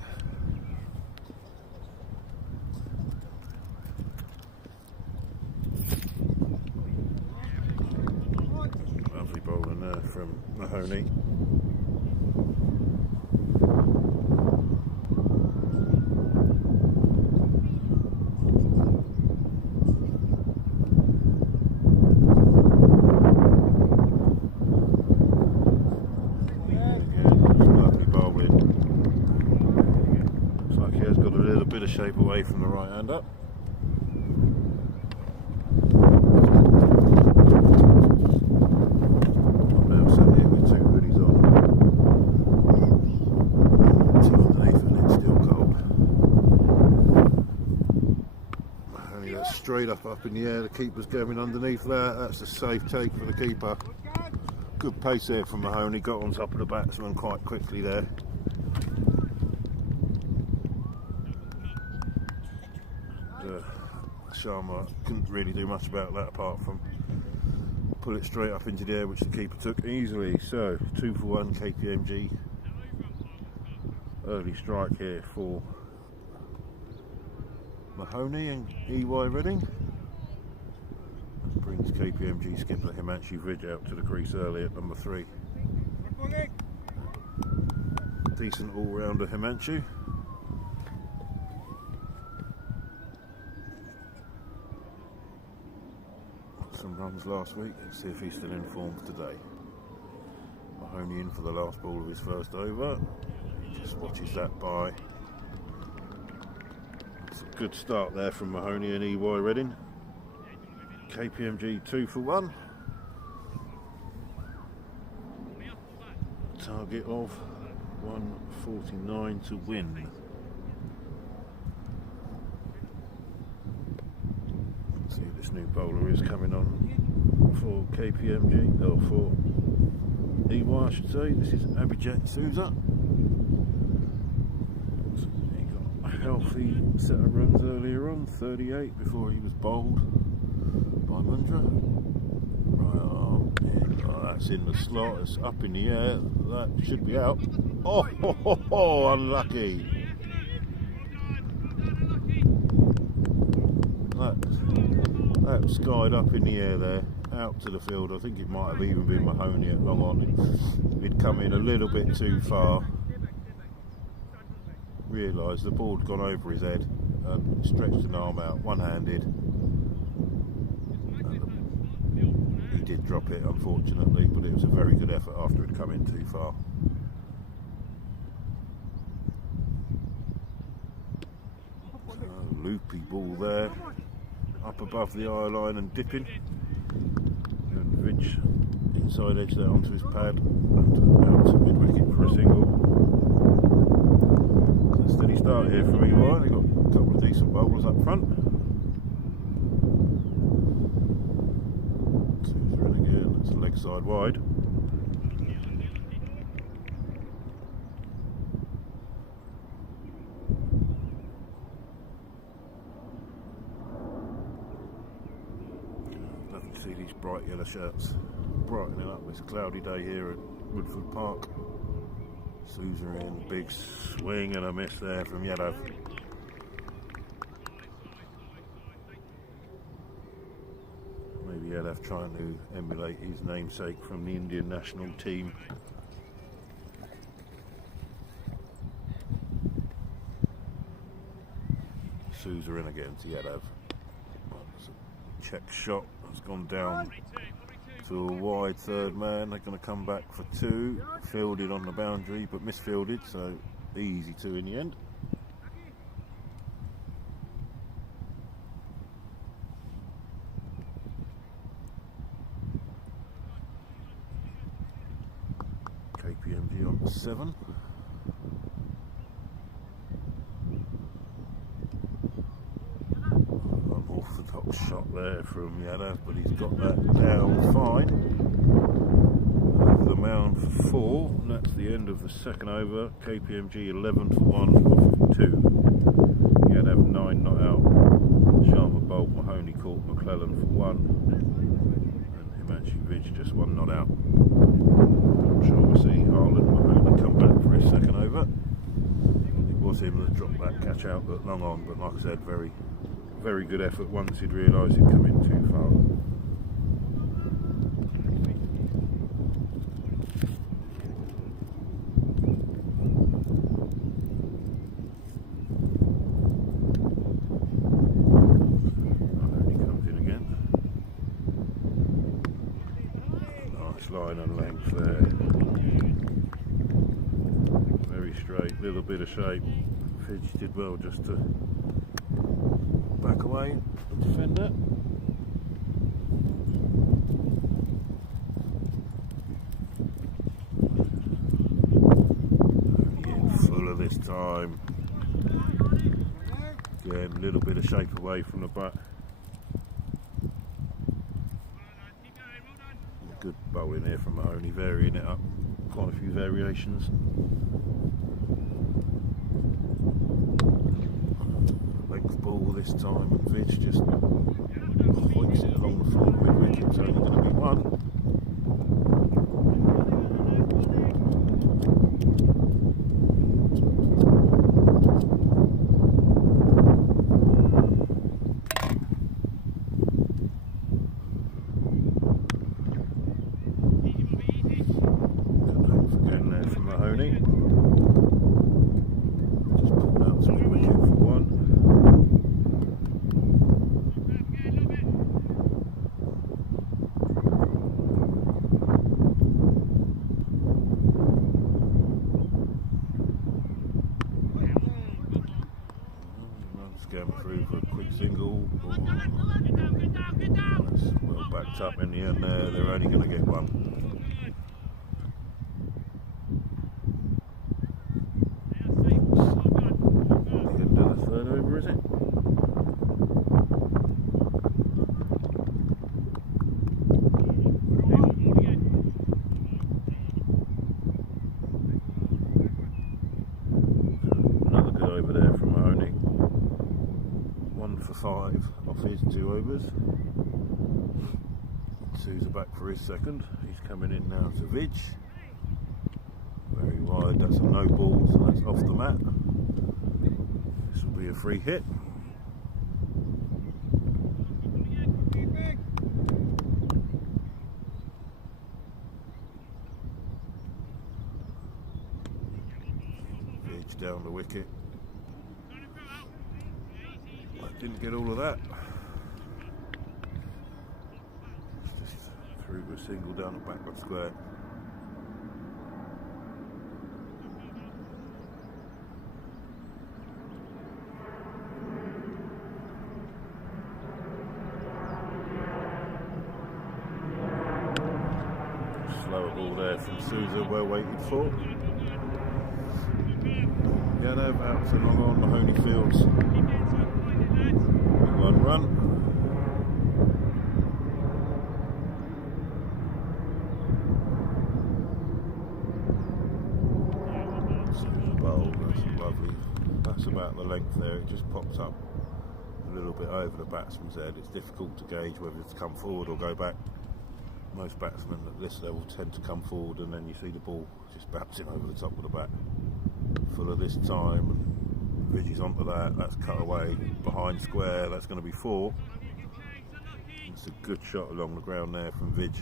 Lovely bowling there from Mahoney. Shape away from the right hand up. I'm now sat here with 2 hoodies on. 2 underneath and it's still cold. Only that's straight up in the air, the keeper's going underneath that. That's a safe take for the keeper. Good pace there from Mahoney, got on top of the batsman quite quickly there. Sharma couldn't really do much about that apart from pull it straight up into the air, which the keeper took easily. So 2 for 1 KPMG. Early strike here for Mahoney and EY Reading. That brings KPMG skipper Himanshu Vidge out to the crease early at number 3. Decent all-rounder Himanshu. Some runs last week, let's see if he's still in form today. Mahoney in for the last ball of his first over. He just watches that by. It's a good start there from Mahoney and EY Reading. KPMG 2 for 1. Target of 149 to win. See if this new bowler is coming on for KPMG, or for EY I should say. This is Abhijit Souza. He got a healthy set of runs earlier on, 38 before he was bowled by Mundra. Right arm in, oh, that's in the slot, it's up in the air, that should be out. Oh, unlucky. That skied up in the air there, out to the field. I think it might have even been Mahoney at long on. He'd come in a little bit too far. Realised the ball had gone over his head and stretched an arm out, one-handed. He did drop it, unfortunately, but it was a very good effort after it had come in too far. Loopy ball there. Up above the eye line and dipping, and Vidge inside edge there onto his pad and out to mid-wicket for a single. So steady start here from EY. They've got a couple of decent bowlers up front. offside wide. Lovely to see these bright yellow shirts brightening up this cloudy day here at Woodford Park. Sousa in, big swing and a miss there from Yadav. Maybe Yadav trying to emulate his namesake from the Indian national team. Sousa in again to Yadav. Check shot has gone down to a wide third man. They're going to come back for two. Fielded on the boundary but misfielded, so easy two in the end. KPMG on 7. Unorthodox shot there from Yadav, but he's got that down fine. Over the mound for 4, and that's the end of the second over. KPMG 11 for 1 off of 2. Yadav 9 not out. Sharma bowled, Mahoney caught McClellan for 1, and Himanshu Vij just 1 not out. I'm sure we'll see Harlan Mahoney come back for his second over. It was him that dropped that catch out but long on, but like I said, very good effort once he'd realised he'd come in too far. Mahoney comes in again. Nice line and length there. Very straight, little bit of shape. Fitch did well just to back away the defender. In fuller this time. Again, a little bit of shape away from the bat. Good bowling here from Mahoney, varying it up. Quite a few variations. Ball this time, and Vij just hoiks it along the floor of Midweek. It's only going to be 1. Good length again there from Mahoney. Just pulled out some wicket for 1. Going through for a quick single. That's well backed up in the end there. They're only going to get 1. Getting down the third over, is it? Another good over there from Mahoney. 1 for 5 off his 2 overs. Sousa back for his second. He's coming in now to Vij. Very wide, that's a no ball, so that's off the mat. This will be a free hit. Vij down the wicket. Didn't get all of that. Just threw a single down the backward square. Slower ball there from Sousa, well waited for. Yadav out to long on, Mahoney fields. 1 run. bowl, that's lovely. That's about the length there. It just pops up a little bit over the batsman's head. It's difficult to gauge whether to come forward or go back. Most batsmen at this level tend to come forward, and then you see the ball just bouncing over the top of the bat. Full of this time, and Vidge is onto that. That's cut away behind square. That's going to be 4. It's a good shot along the ground there from Vidge.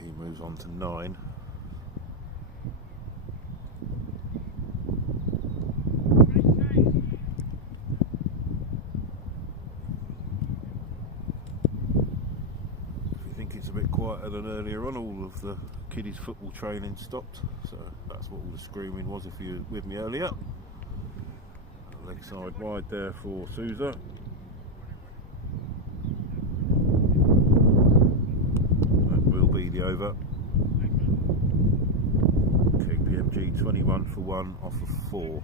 He moves on to 9. It's a bit quieter than earlier on. All of the kiddies football training stopped, so that's what all the screaming was if you were with me earlier. Leg side wide there for Souza. That will be the over. KPMG 21 for 1 off of 4.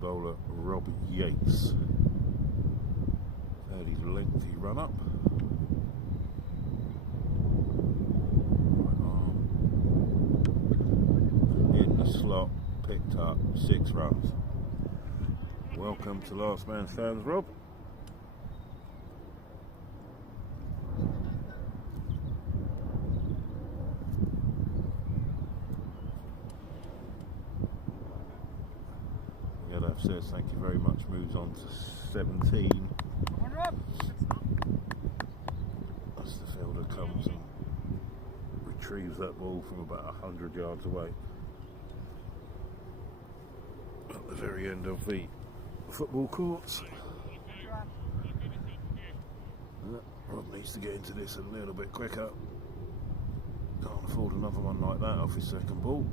Bowler Rob Yates. Fairly lengthy run up. Right arm. In the slot, picked up 6 runs. Welcome to Last Man Stands, Rob. Says thank you very much, moves on to 17. As the fielder comes and retrieves that ball from about 100 yards away. At the very end of the football courts. Rob needs to get into this a little bit quicker. Can't afford another one like that off his second ball.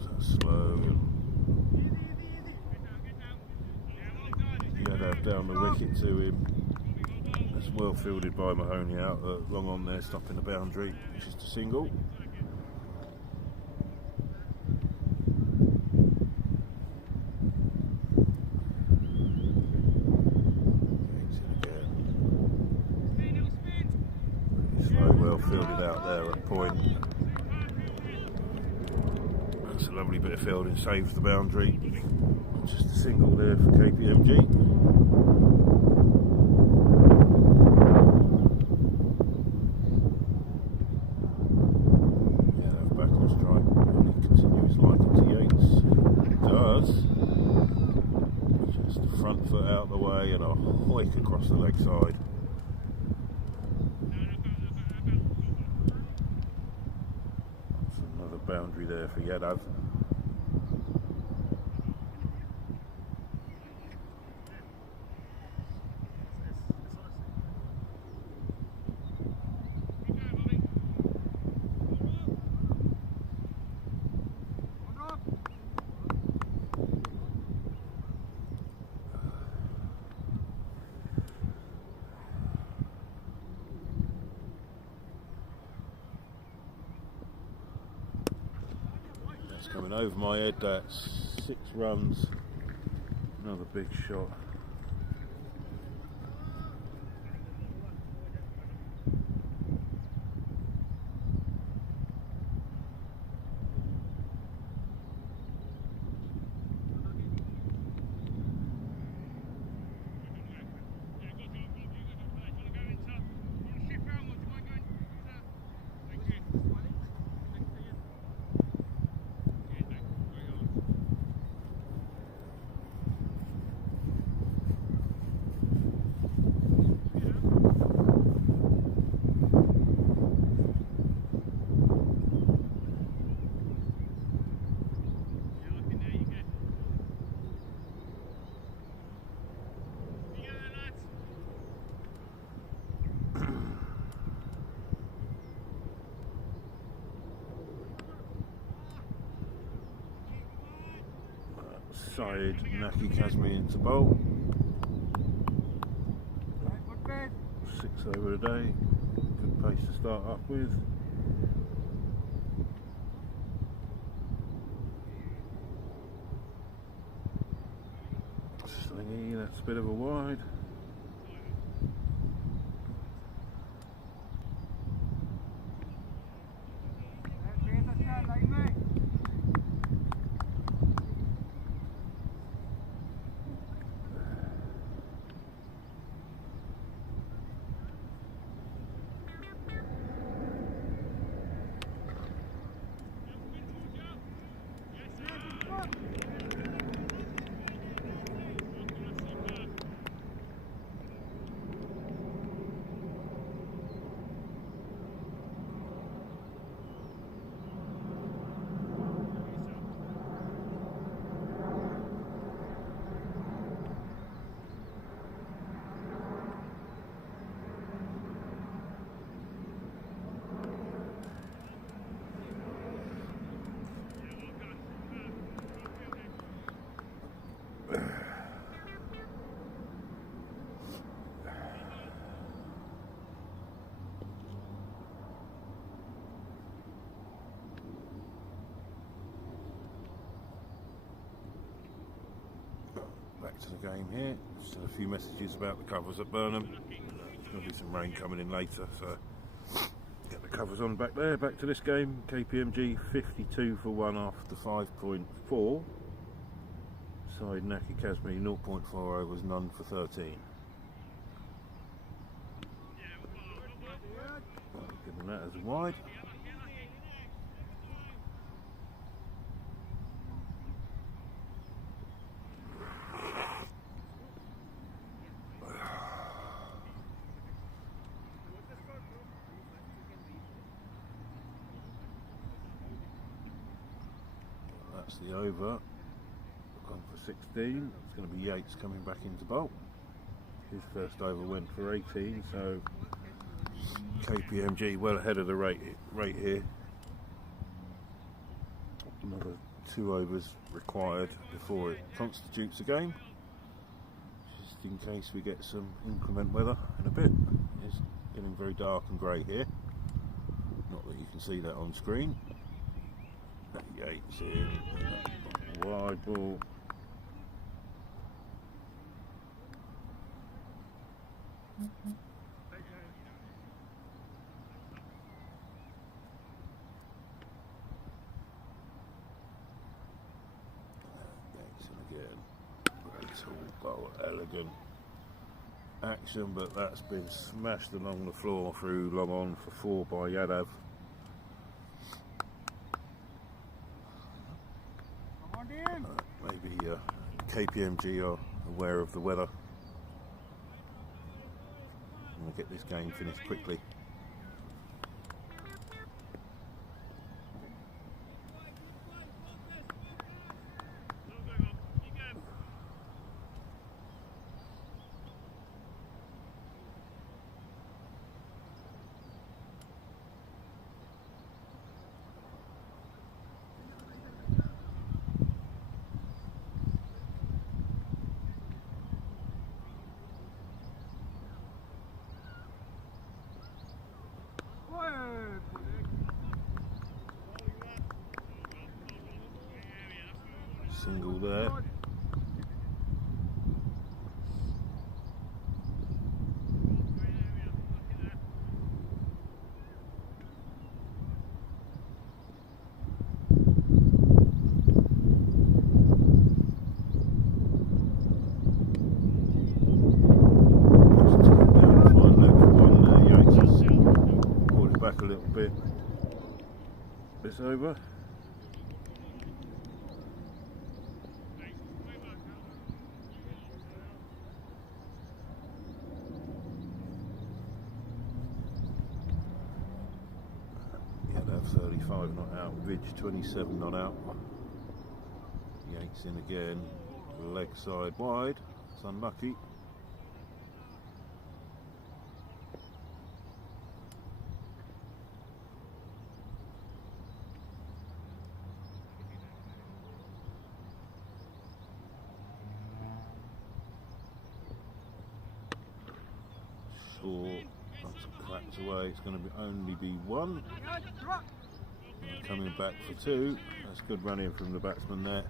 So slow and down the wicket to him. That's well fielded by Mahoney out long on there, stopping the boundary, which is the single. Pretty slow, well fielded out there at point. That's a lovely bit of fielding, saves the boundary. Just a single there for KPMG. Back on strike. He continues like it to Yates. It does. Just the front foot out the way and a hoik across the leg side. That's another boundary there for Yadav. Coming over my head, that's 6 runs, another big shot. Side Naki Kazmi into bowl. 6 over a day. Good pace to start up with. Slingy, that's a bit of a wide. Back to the game here. Still a few messages about the covers at Burnham. There's going to be some rain coming in later, so get the covers on back there. Back to this game. KPMG 52 for 1 after 5.4. Side Naki Kazmi 0.4 overs, none for 13. Giving that as a wide. That's the over. Gone for 16. It's going to be Yates coming back into bowl. His first over went for 18, so KPMG well ahead of the rate here. Another 2 overs required before it constitutes a game. Just in case we get some inclement weather in a bit. It's getting very dark and grey here. Not that you can see that on screen. Yates in, wide ball. Yates in again. Great tall bowl, elegant action, but that's been smashed along the floor through long on for 4 by Yadav. Maybe KPMG are aware of the weather. I'm going to get this game finished quickly. Single there. Pulled it back a little bit. It's over. Yadav 35 not out, Ridge 27 not out. Yates in again, leg side wide, it's unlucky. score. That's cracked away. It's going to only be 1. Coming back for 2. That's good running from the batsman there.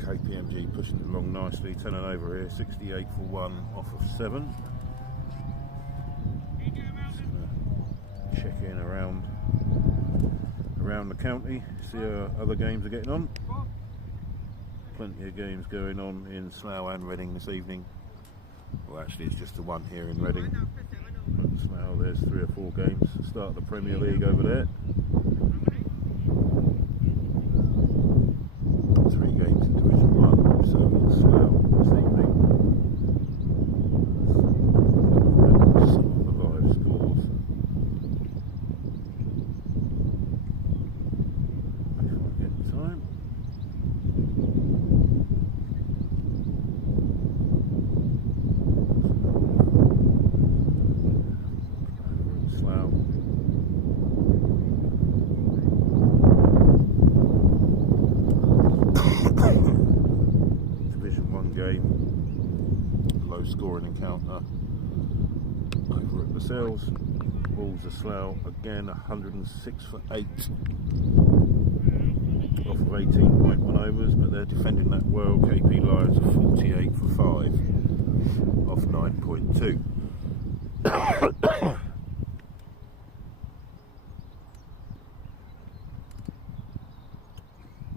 KPMG pushing it along nicely, 10 and over here, 68 for 1 off of 7. Just check in around the county, see how other games are getting on. Plenty of games going on in Slough and Reading this evening. Well, actually, it's just the one here in Reading. But Slough, there's 3 or 4 games. Start the Premier League over there. 3 games in Division 1, so in Slough this evening. Some of the live scores. If I get time. Scoring encounter over at the Cells. Balls are Slough again, 106 for 8 off of 18.1 overs, but they're defending that well. KP Lions are 48 for 5 off 9.2.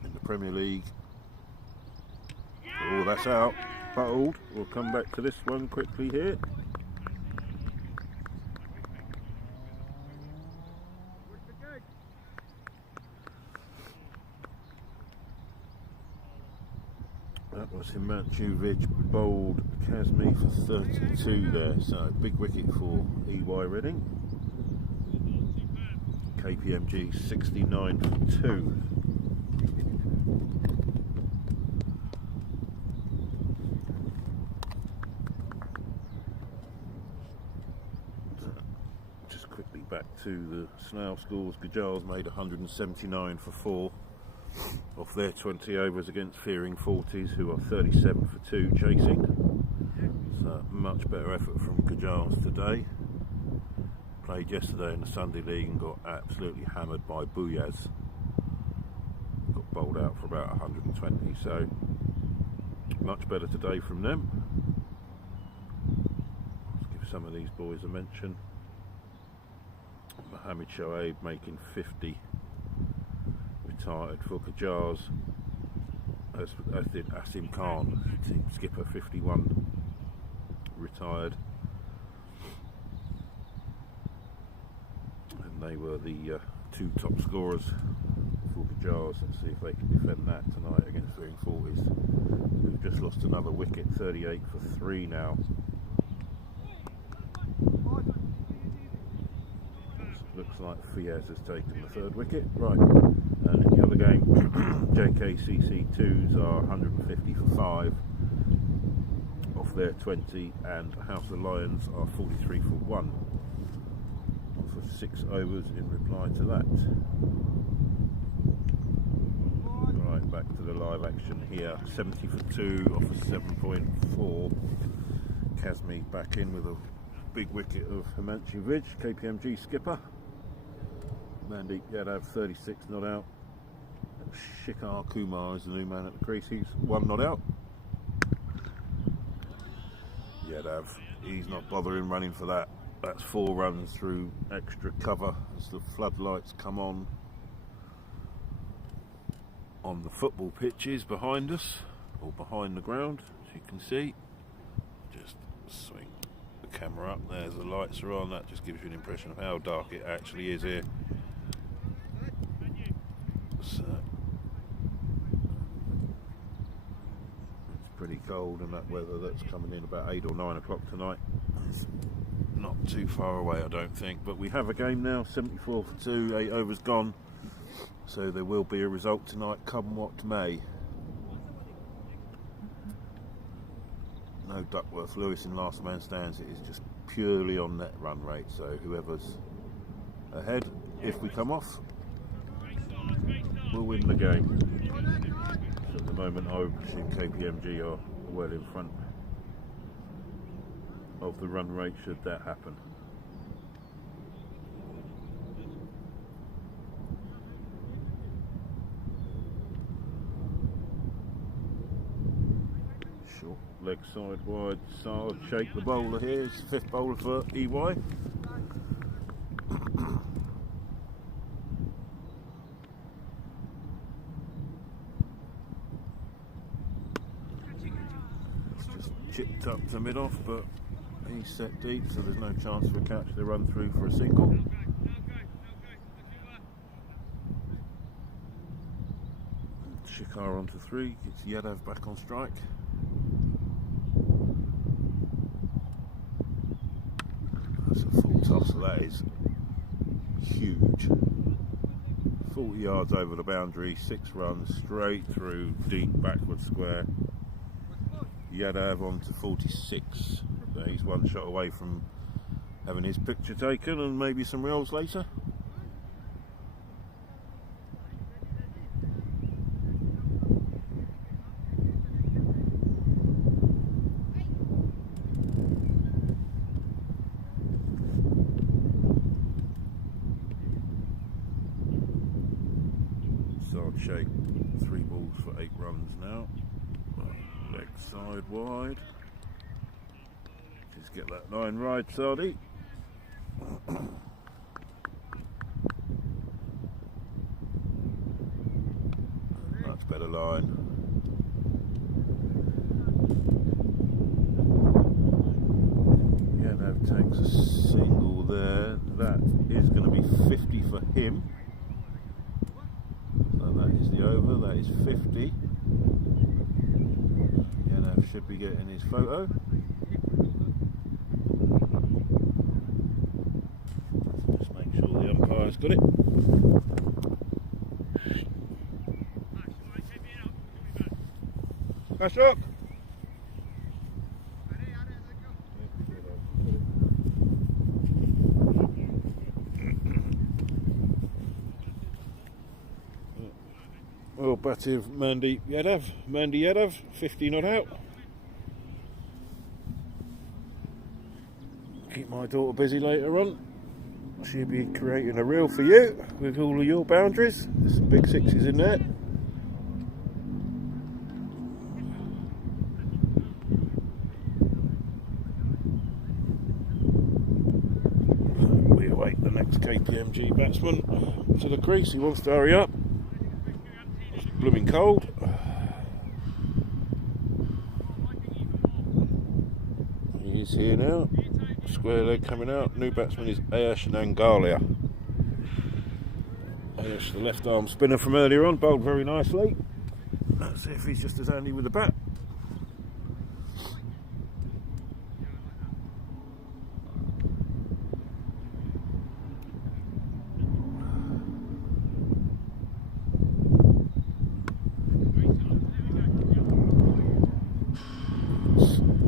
In the Premier League, oh, that's out. Bottled. We'll come back to this one quickly here. That was Himanshu Vij bowled Kazmi for 32 there, so big wicket for EY Reading. KPMG 69 for 2. Back to the Slough scores. Gajals made 179 for 4 off their 20 overs against Fearing 40s, who are 37 for 2 chasing. So much better effort from Gajals today. Played yesterday in the Sunday League and got absolutely hammered by Buyaz. Got bowled out for about 120, so much better today from them. Let's give some of these boys a mention. Mohammed Shoaib making 50, retired for Kajars, as did Asim Khan, team skipper, 51, retired. And they were the 2 top scorers for Kajars. Let's see if they can defend that tonight against Fearing 40s. We've just lost another wicket, 38 for 3 now. Looks like Fiaz has taken the 3rd wicket. Right, and in the other game, JKCC2s are 150 for 5 off their 20, and House of Lions are 43 for 1 off of 6 overs in reply to that. Right, back to the live action here. 70 for 2 off of 7.4. Kazmi back in with a big wicket of Himanshu Vij, KPMG skipper. Mandeep Yadav 36 not out. Shikhar Kumar is the new man at the crease. He's 1 not out. Yadav, he's not bothering running for that. That's 4 runs through extra cover as the floodlights come on the football pitches behind us, or behind the ground, as you can see. Just swing the camera up. There's the lights are on. That just gives you an impression of how dark it actually is here. So it's pretty cold, and that weather that's coming in about 8 or 9 o'clock tonight, it's not too far away, I don't think. But we have a game now, 74 for 2, 8 overs gone, so there will be a result tonight, come what may. No Duckworth Lewis in last man stands. It is just purely on net run rate, so whoever's ahead, if we come off, will win the game. So at the moment, I would presume KPMG are well in front of the run rate should that happen. Short leg side wide, Sard shake the bowler here. It's the fifth bowler for EY. Chipped up to mid-off, but he's set deep, so there's no chance for a catch. They run through for a single. Shikar onto 3, gets Yadav back on strike. That's a full toss, so that is huge. 40 yards over the boundary, 6 runs straight through, deep backward square. Yadav on to 46. So he's one shot away from having his picture taken and maybe some reels later. Sard shake, 3 balls for 8 runs now. Leg side wide. Just get that line right, Sardi. Much better line. Yadav takes a single there. That is going to be 50 for him. So that is the over. That is 50. Should be getting his photo. Just make sure the umpire's got it. Ashok! Well, battive Mandy Yadav, 50 not out. Keep my daughter busy later on. She'll be creating a reel for you with all of your boundaries. There's some big 6s in there. We await the next KPMG batsman to the crease. He wants to hurry up. It's blooming cold. He is here now. Square leg coming out. New batsman is Ayash Nangalia. Ayash, the left arm spinner from earlier on, bowled very nicely. Let's see if he's just as handy with the bat.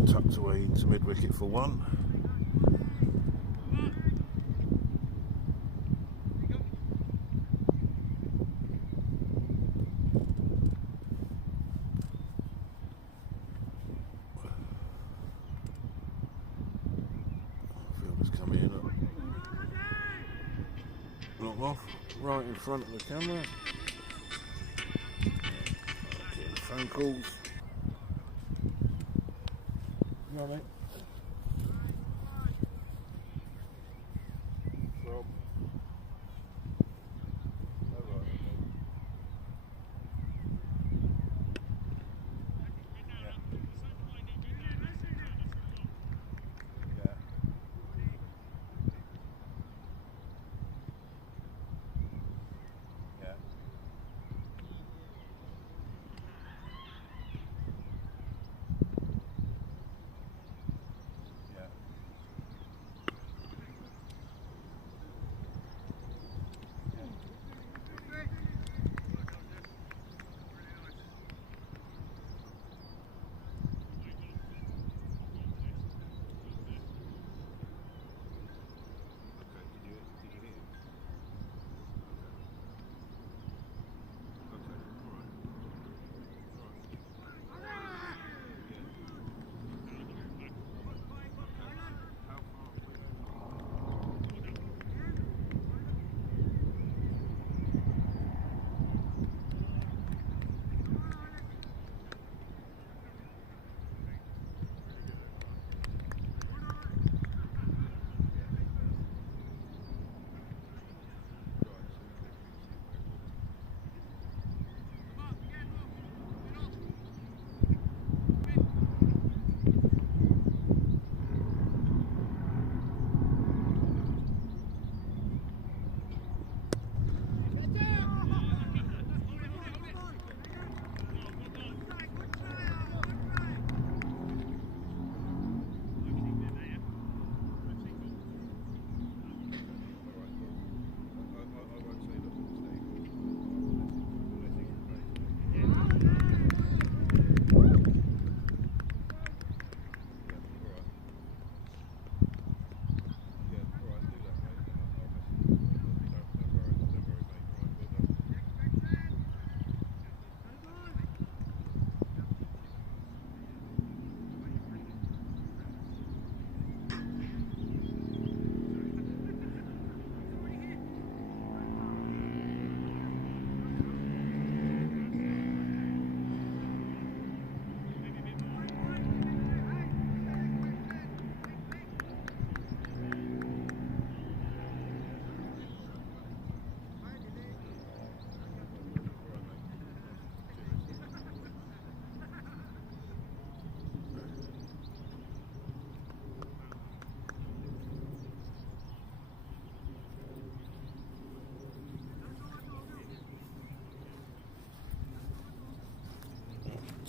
Tucked away into mid wicket for 1. Come in, look off, right in front of the camera. Getting phone calls. You mate?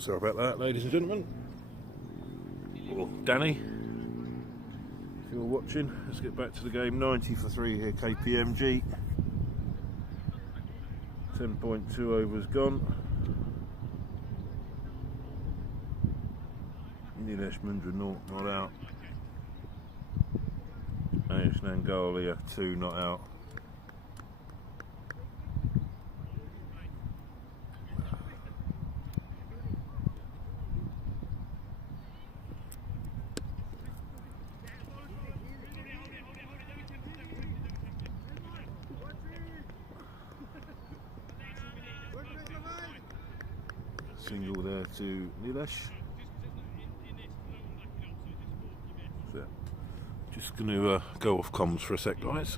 Sorry about that, ladies and gentlemen. Or Danny, if you're watching. Let's get back to the game. 90 for 3 here, KPMG. 10.2 overs gone. Nilesh Mundra not out. Ayush Nangalia 2 not out. Single there to Nilesh. So, just going to go off comms for a sec, guys.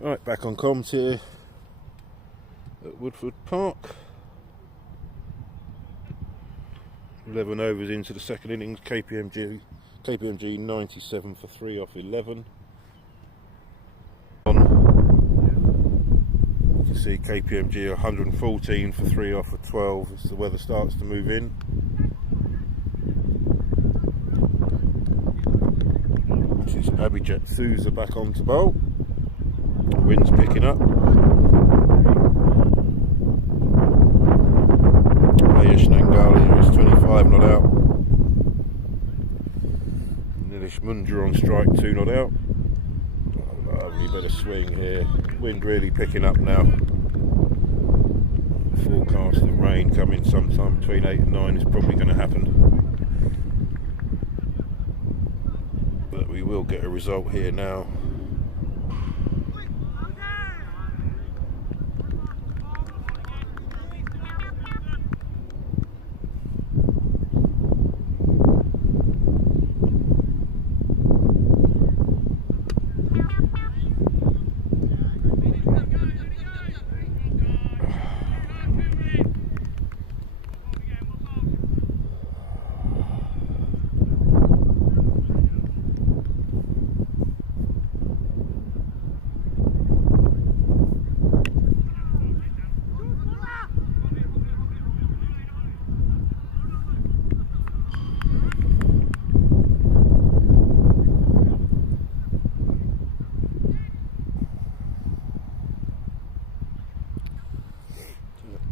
Right, back on comms here at Woodford Park. 11 overs into the second innings. KPMG 97 for 3 off 11. You can see KPMG 114 for 3 off of 12 as the weather starts to move in. This is Abhijit Souza back on to bowl. Wind's picking up. Ayush Nangalia is 25 not out. Nilesh Mundra on strike 2 not out. Oh, lovely bit of swing here. Wind really picking up now. Forecast of rain coming sometime between 8 and 9 is probably going to happen. But we will get a result here now.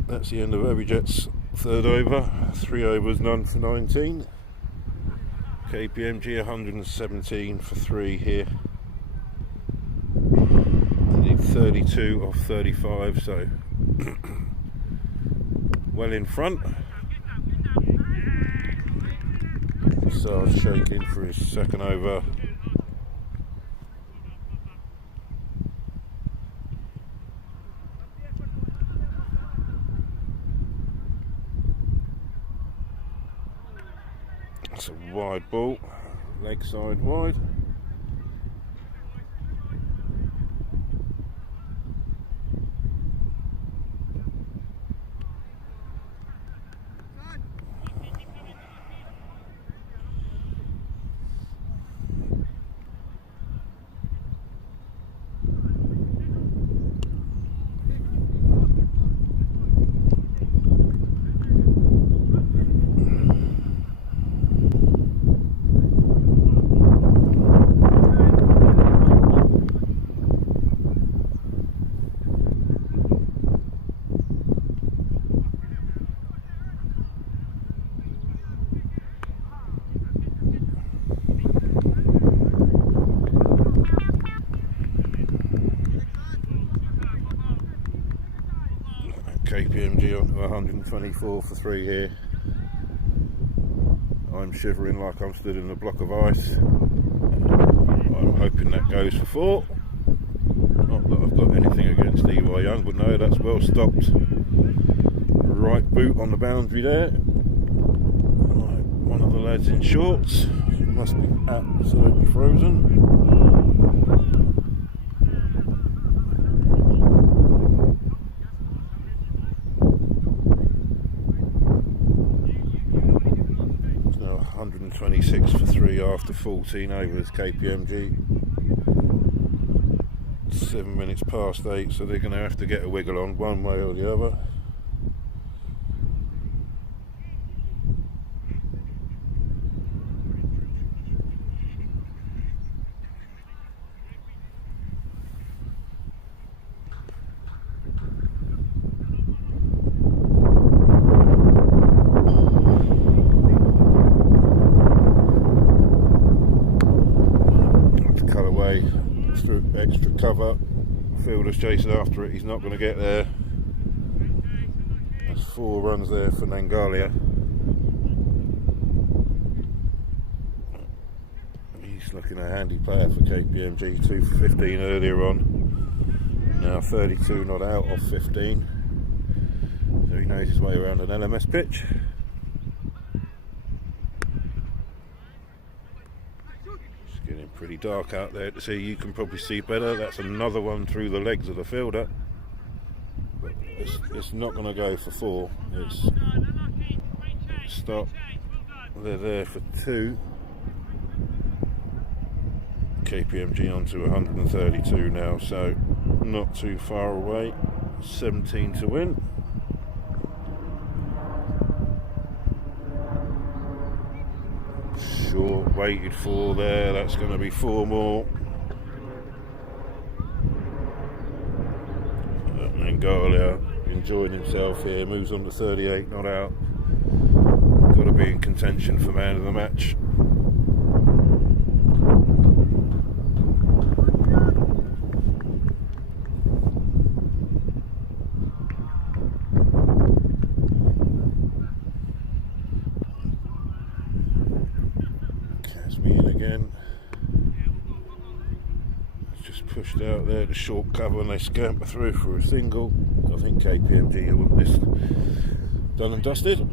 That's the end of Abhijit's third over. 3 overs, none for 19. KPMG 117 for 3 here. I need 32 off 35, so well in front. Sar's shaking for his second over. It's a wide ball, leg side wide. KPMG on to 124 for 3 here. I'm shivering like I'm stood in a block of ice. I'm hoping that goes for 4. Not that I've got anything against EY Young, but no, that's well stopped. Right boot on the boundary there. Right, one of the lads in shorts. He must be absolutely frozen. It's now 126 for 3 after 14 overs, KPMG. 7 minutes past 8, so they're going to have to get a wiggle on one way or the other. Extra cover, fielder's chasing after it, he's not going to get there. There's 4 runs there for Nangalia. He's looking a handy player for KPMG, 2 for 15 earlier on, now 32 not out of 15, so he knows his way around an LMS pitch. Getting pretty dark out there to see. You can probably see better. That's another one through the legs of the fielder, but it's not going to go for 4. It's stop. They're there for 2. KPMG on to 132 now, so not too far away. 17 to win. Short waited for there, that's going to be 4 more. Nangalia enjoying himself here, moves on to 38, not out. Got to be in contention for man of the match. Pushed out there to short cover and they scamper through for a single. I think KPMG want this done and dusted.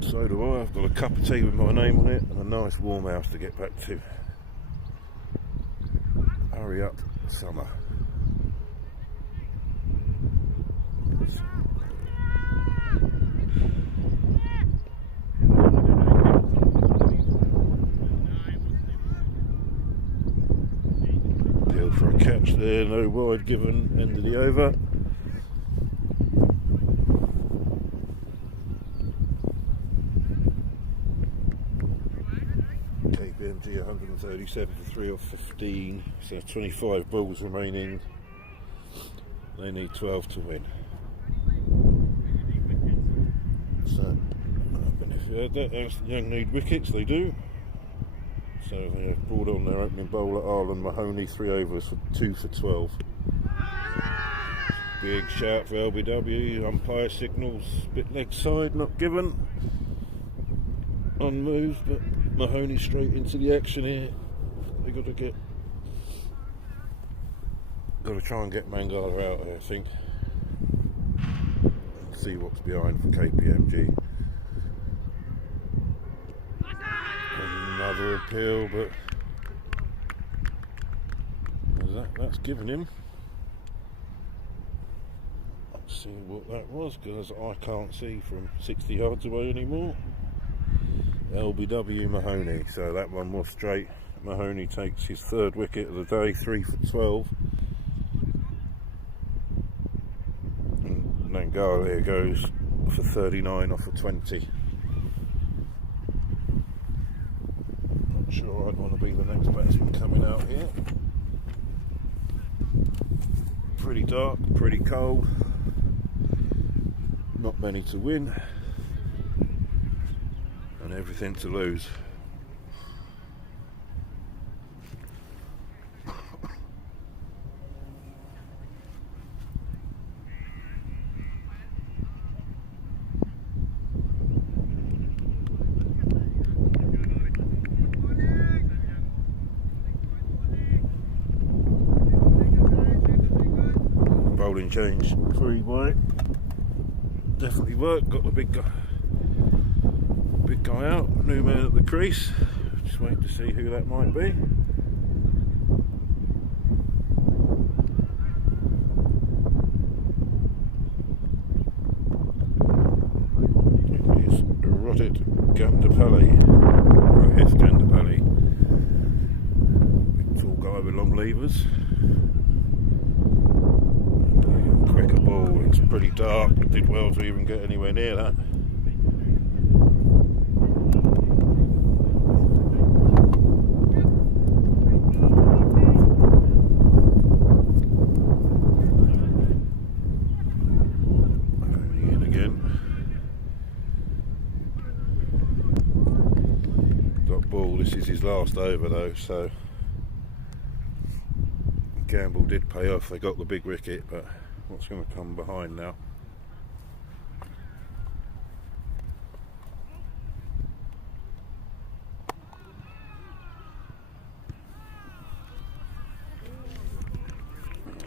So do I. I've got a cup of tea with my name on it and a nice warm house to get back to. Hurry up, summer. For a catch there, no wide given, end of the over. KPMG 137 for 3 of 15, so 25 balls remaining. They need 12 to win. So, I don't know if you heard that, Young need wickets, they do. So they have brought on their opening bowler, Arlen Mahoney, 3 overs for 2 for 12. Big shout for LBW, umpire signals, bit leg side, not given. On move, but Mahoney straight into the action here. They got to try and get Mangala out here, I think. And see what's behind for KPMG. Another appeal, but that's given him. Let's see what that was, because I can't see from 60 yards away anymore. LBW Mahoney, so that one was straight. Mahoney takes his 3rd wicket of the day, 3 for 12. And Nangalia goes for 39 off of 20. Sure, I'd want to be the next batsman coming out here. Pretty dark, pretty cold, not many to win, and everything to lose. bowling change 3 wide. Definitely worked. Got the big guy out. New man at the crease. Just waiting to see who that might be. It is Rohit Gandapalli. Big tall guy with long levers. Quicker ball. It's pretty dark. It did well to even get anywhere near that. This is his last over though, so gamble did pay off. They got the big wicket, but what's going to come behind now?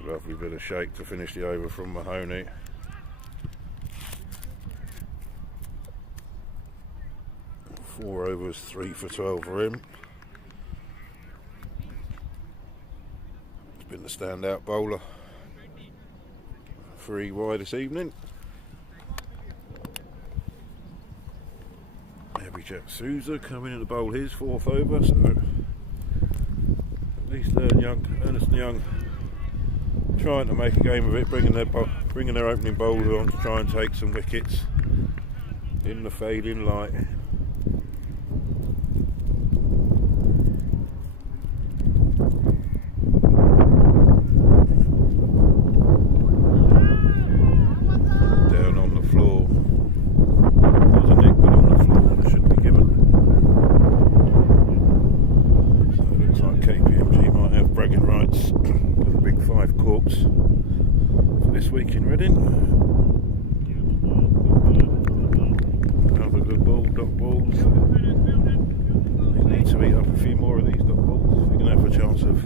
Lovely bit of shake to finish the over from Mahoney. Four overs, 3 for 12 for him. He's been the standout bowler. 3 wide this evening. Abhijit Souza coming in to bowl his 4th over, so at least Ernest Young trying to make a game of it, bringing their opening bowler on to try and take some wickets in the fading light. KPMG might have bragging rights for the big 5 corks for this week in Reading. Another good ball, dot balls. They need to eat up a few more of these dot balls. They're going to have a chance of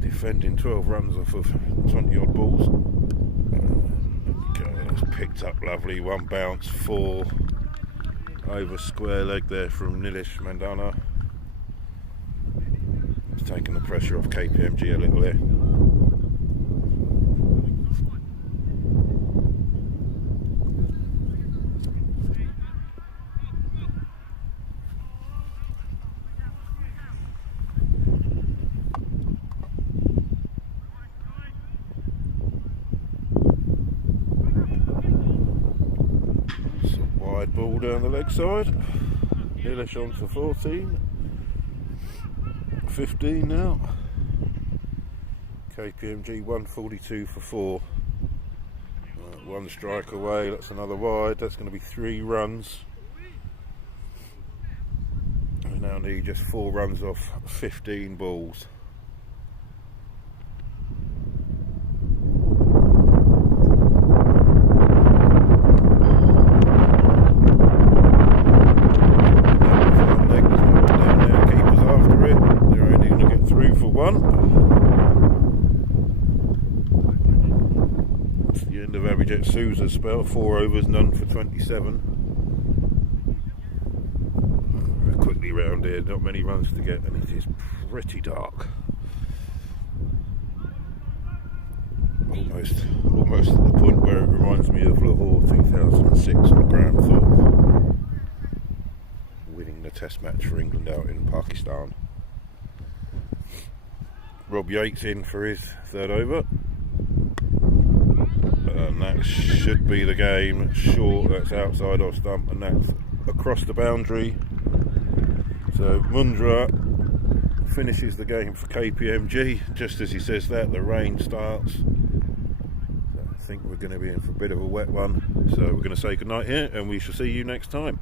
defending 12 runs off of 20 odd balls. That's picked up lovely, 1 bounce, 4 over square leg there from Nilesh Mandana. Taking the pressure off KPMG a little there. It's a wide ball down the leg side. Nilesh on for 14. 15 now. KPMG 142 for 4. 1 strike away. That's another wide. That's going to be 3 runs. We now need just 4 runs off 15 balls. That's the end of Abhijit Souza's spell. 4 overs, none for 27. Very quickly round here, not many runs to get, and it is pretty dark. Almost at the point where it reminds me of Lahore 2006 on Graham Thorpe winning the Test match for England out in Pakistan. Rob Yates in for his 3rd over, and that should be the game. Short, that's outside off stump, and that's across the boundary. So Mundra finishes the game for KPMG. Just as he says that, the rain starts. So I think we're going to be in for a bit of a wet one. So we're going to say goodnight here, and we shall see you next time.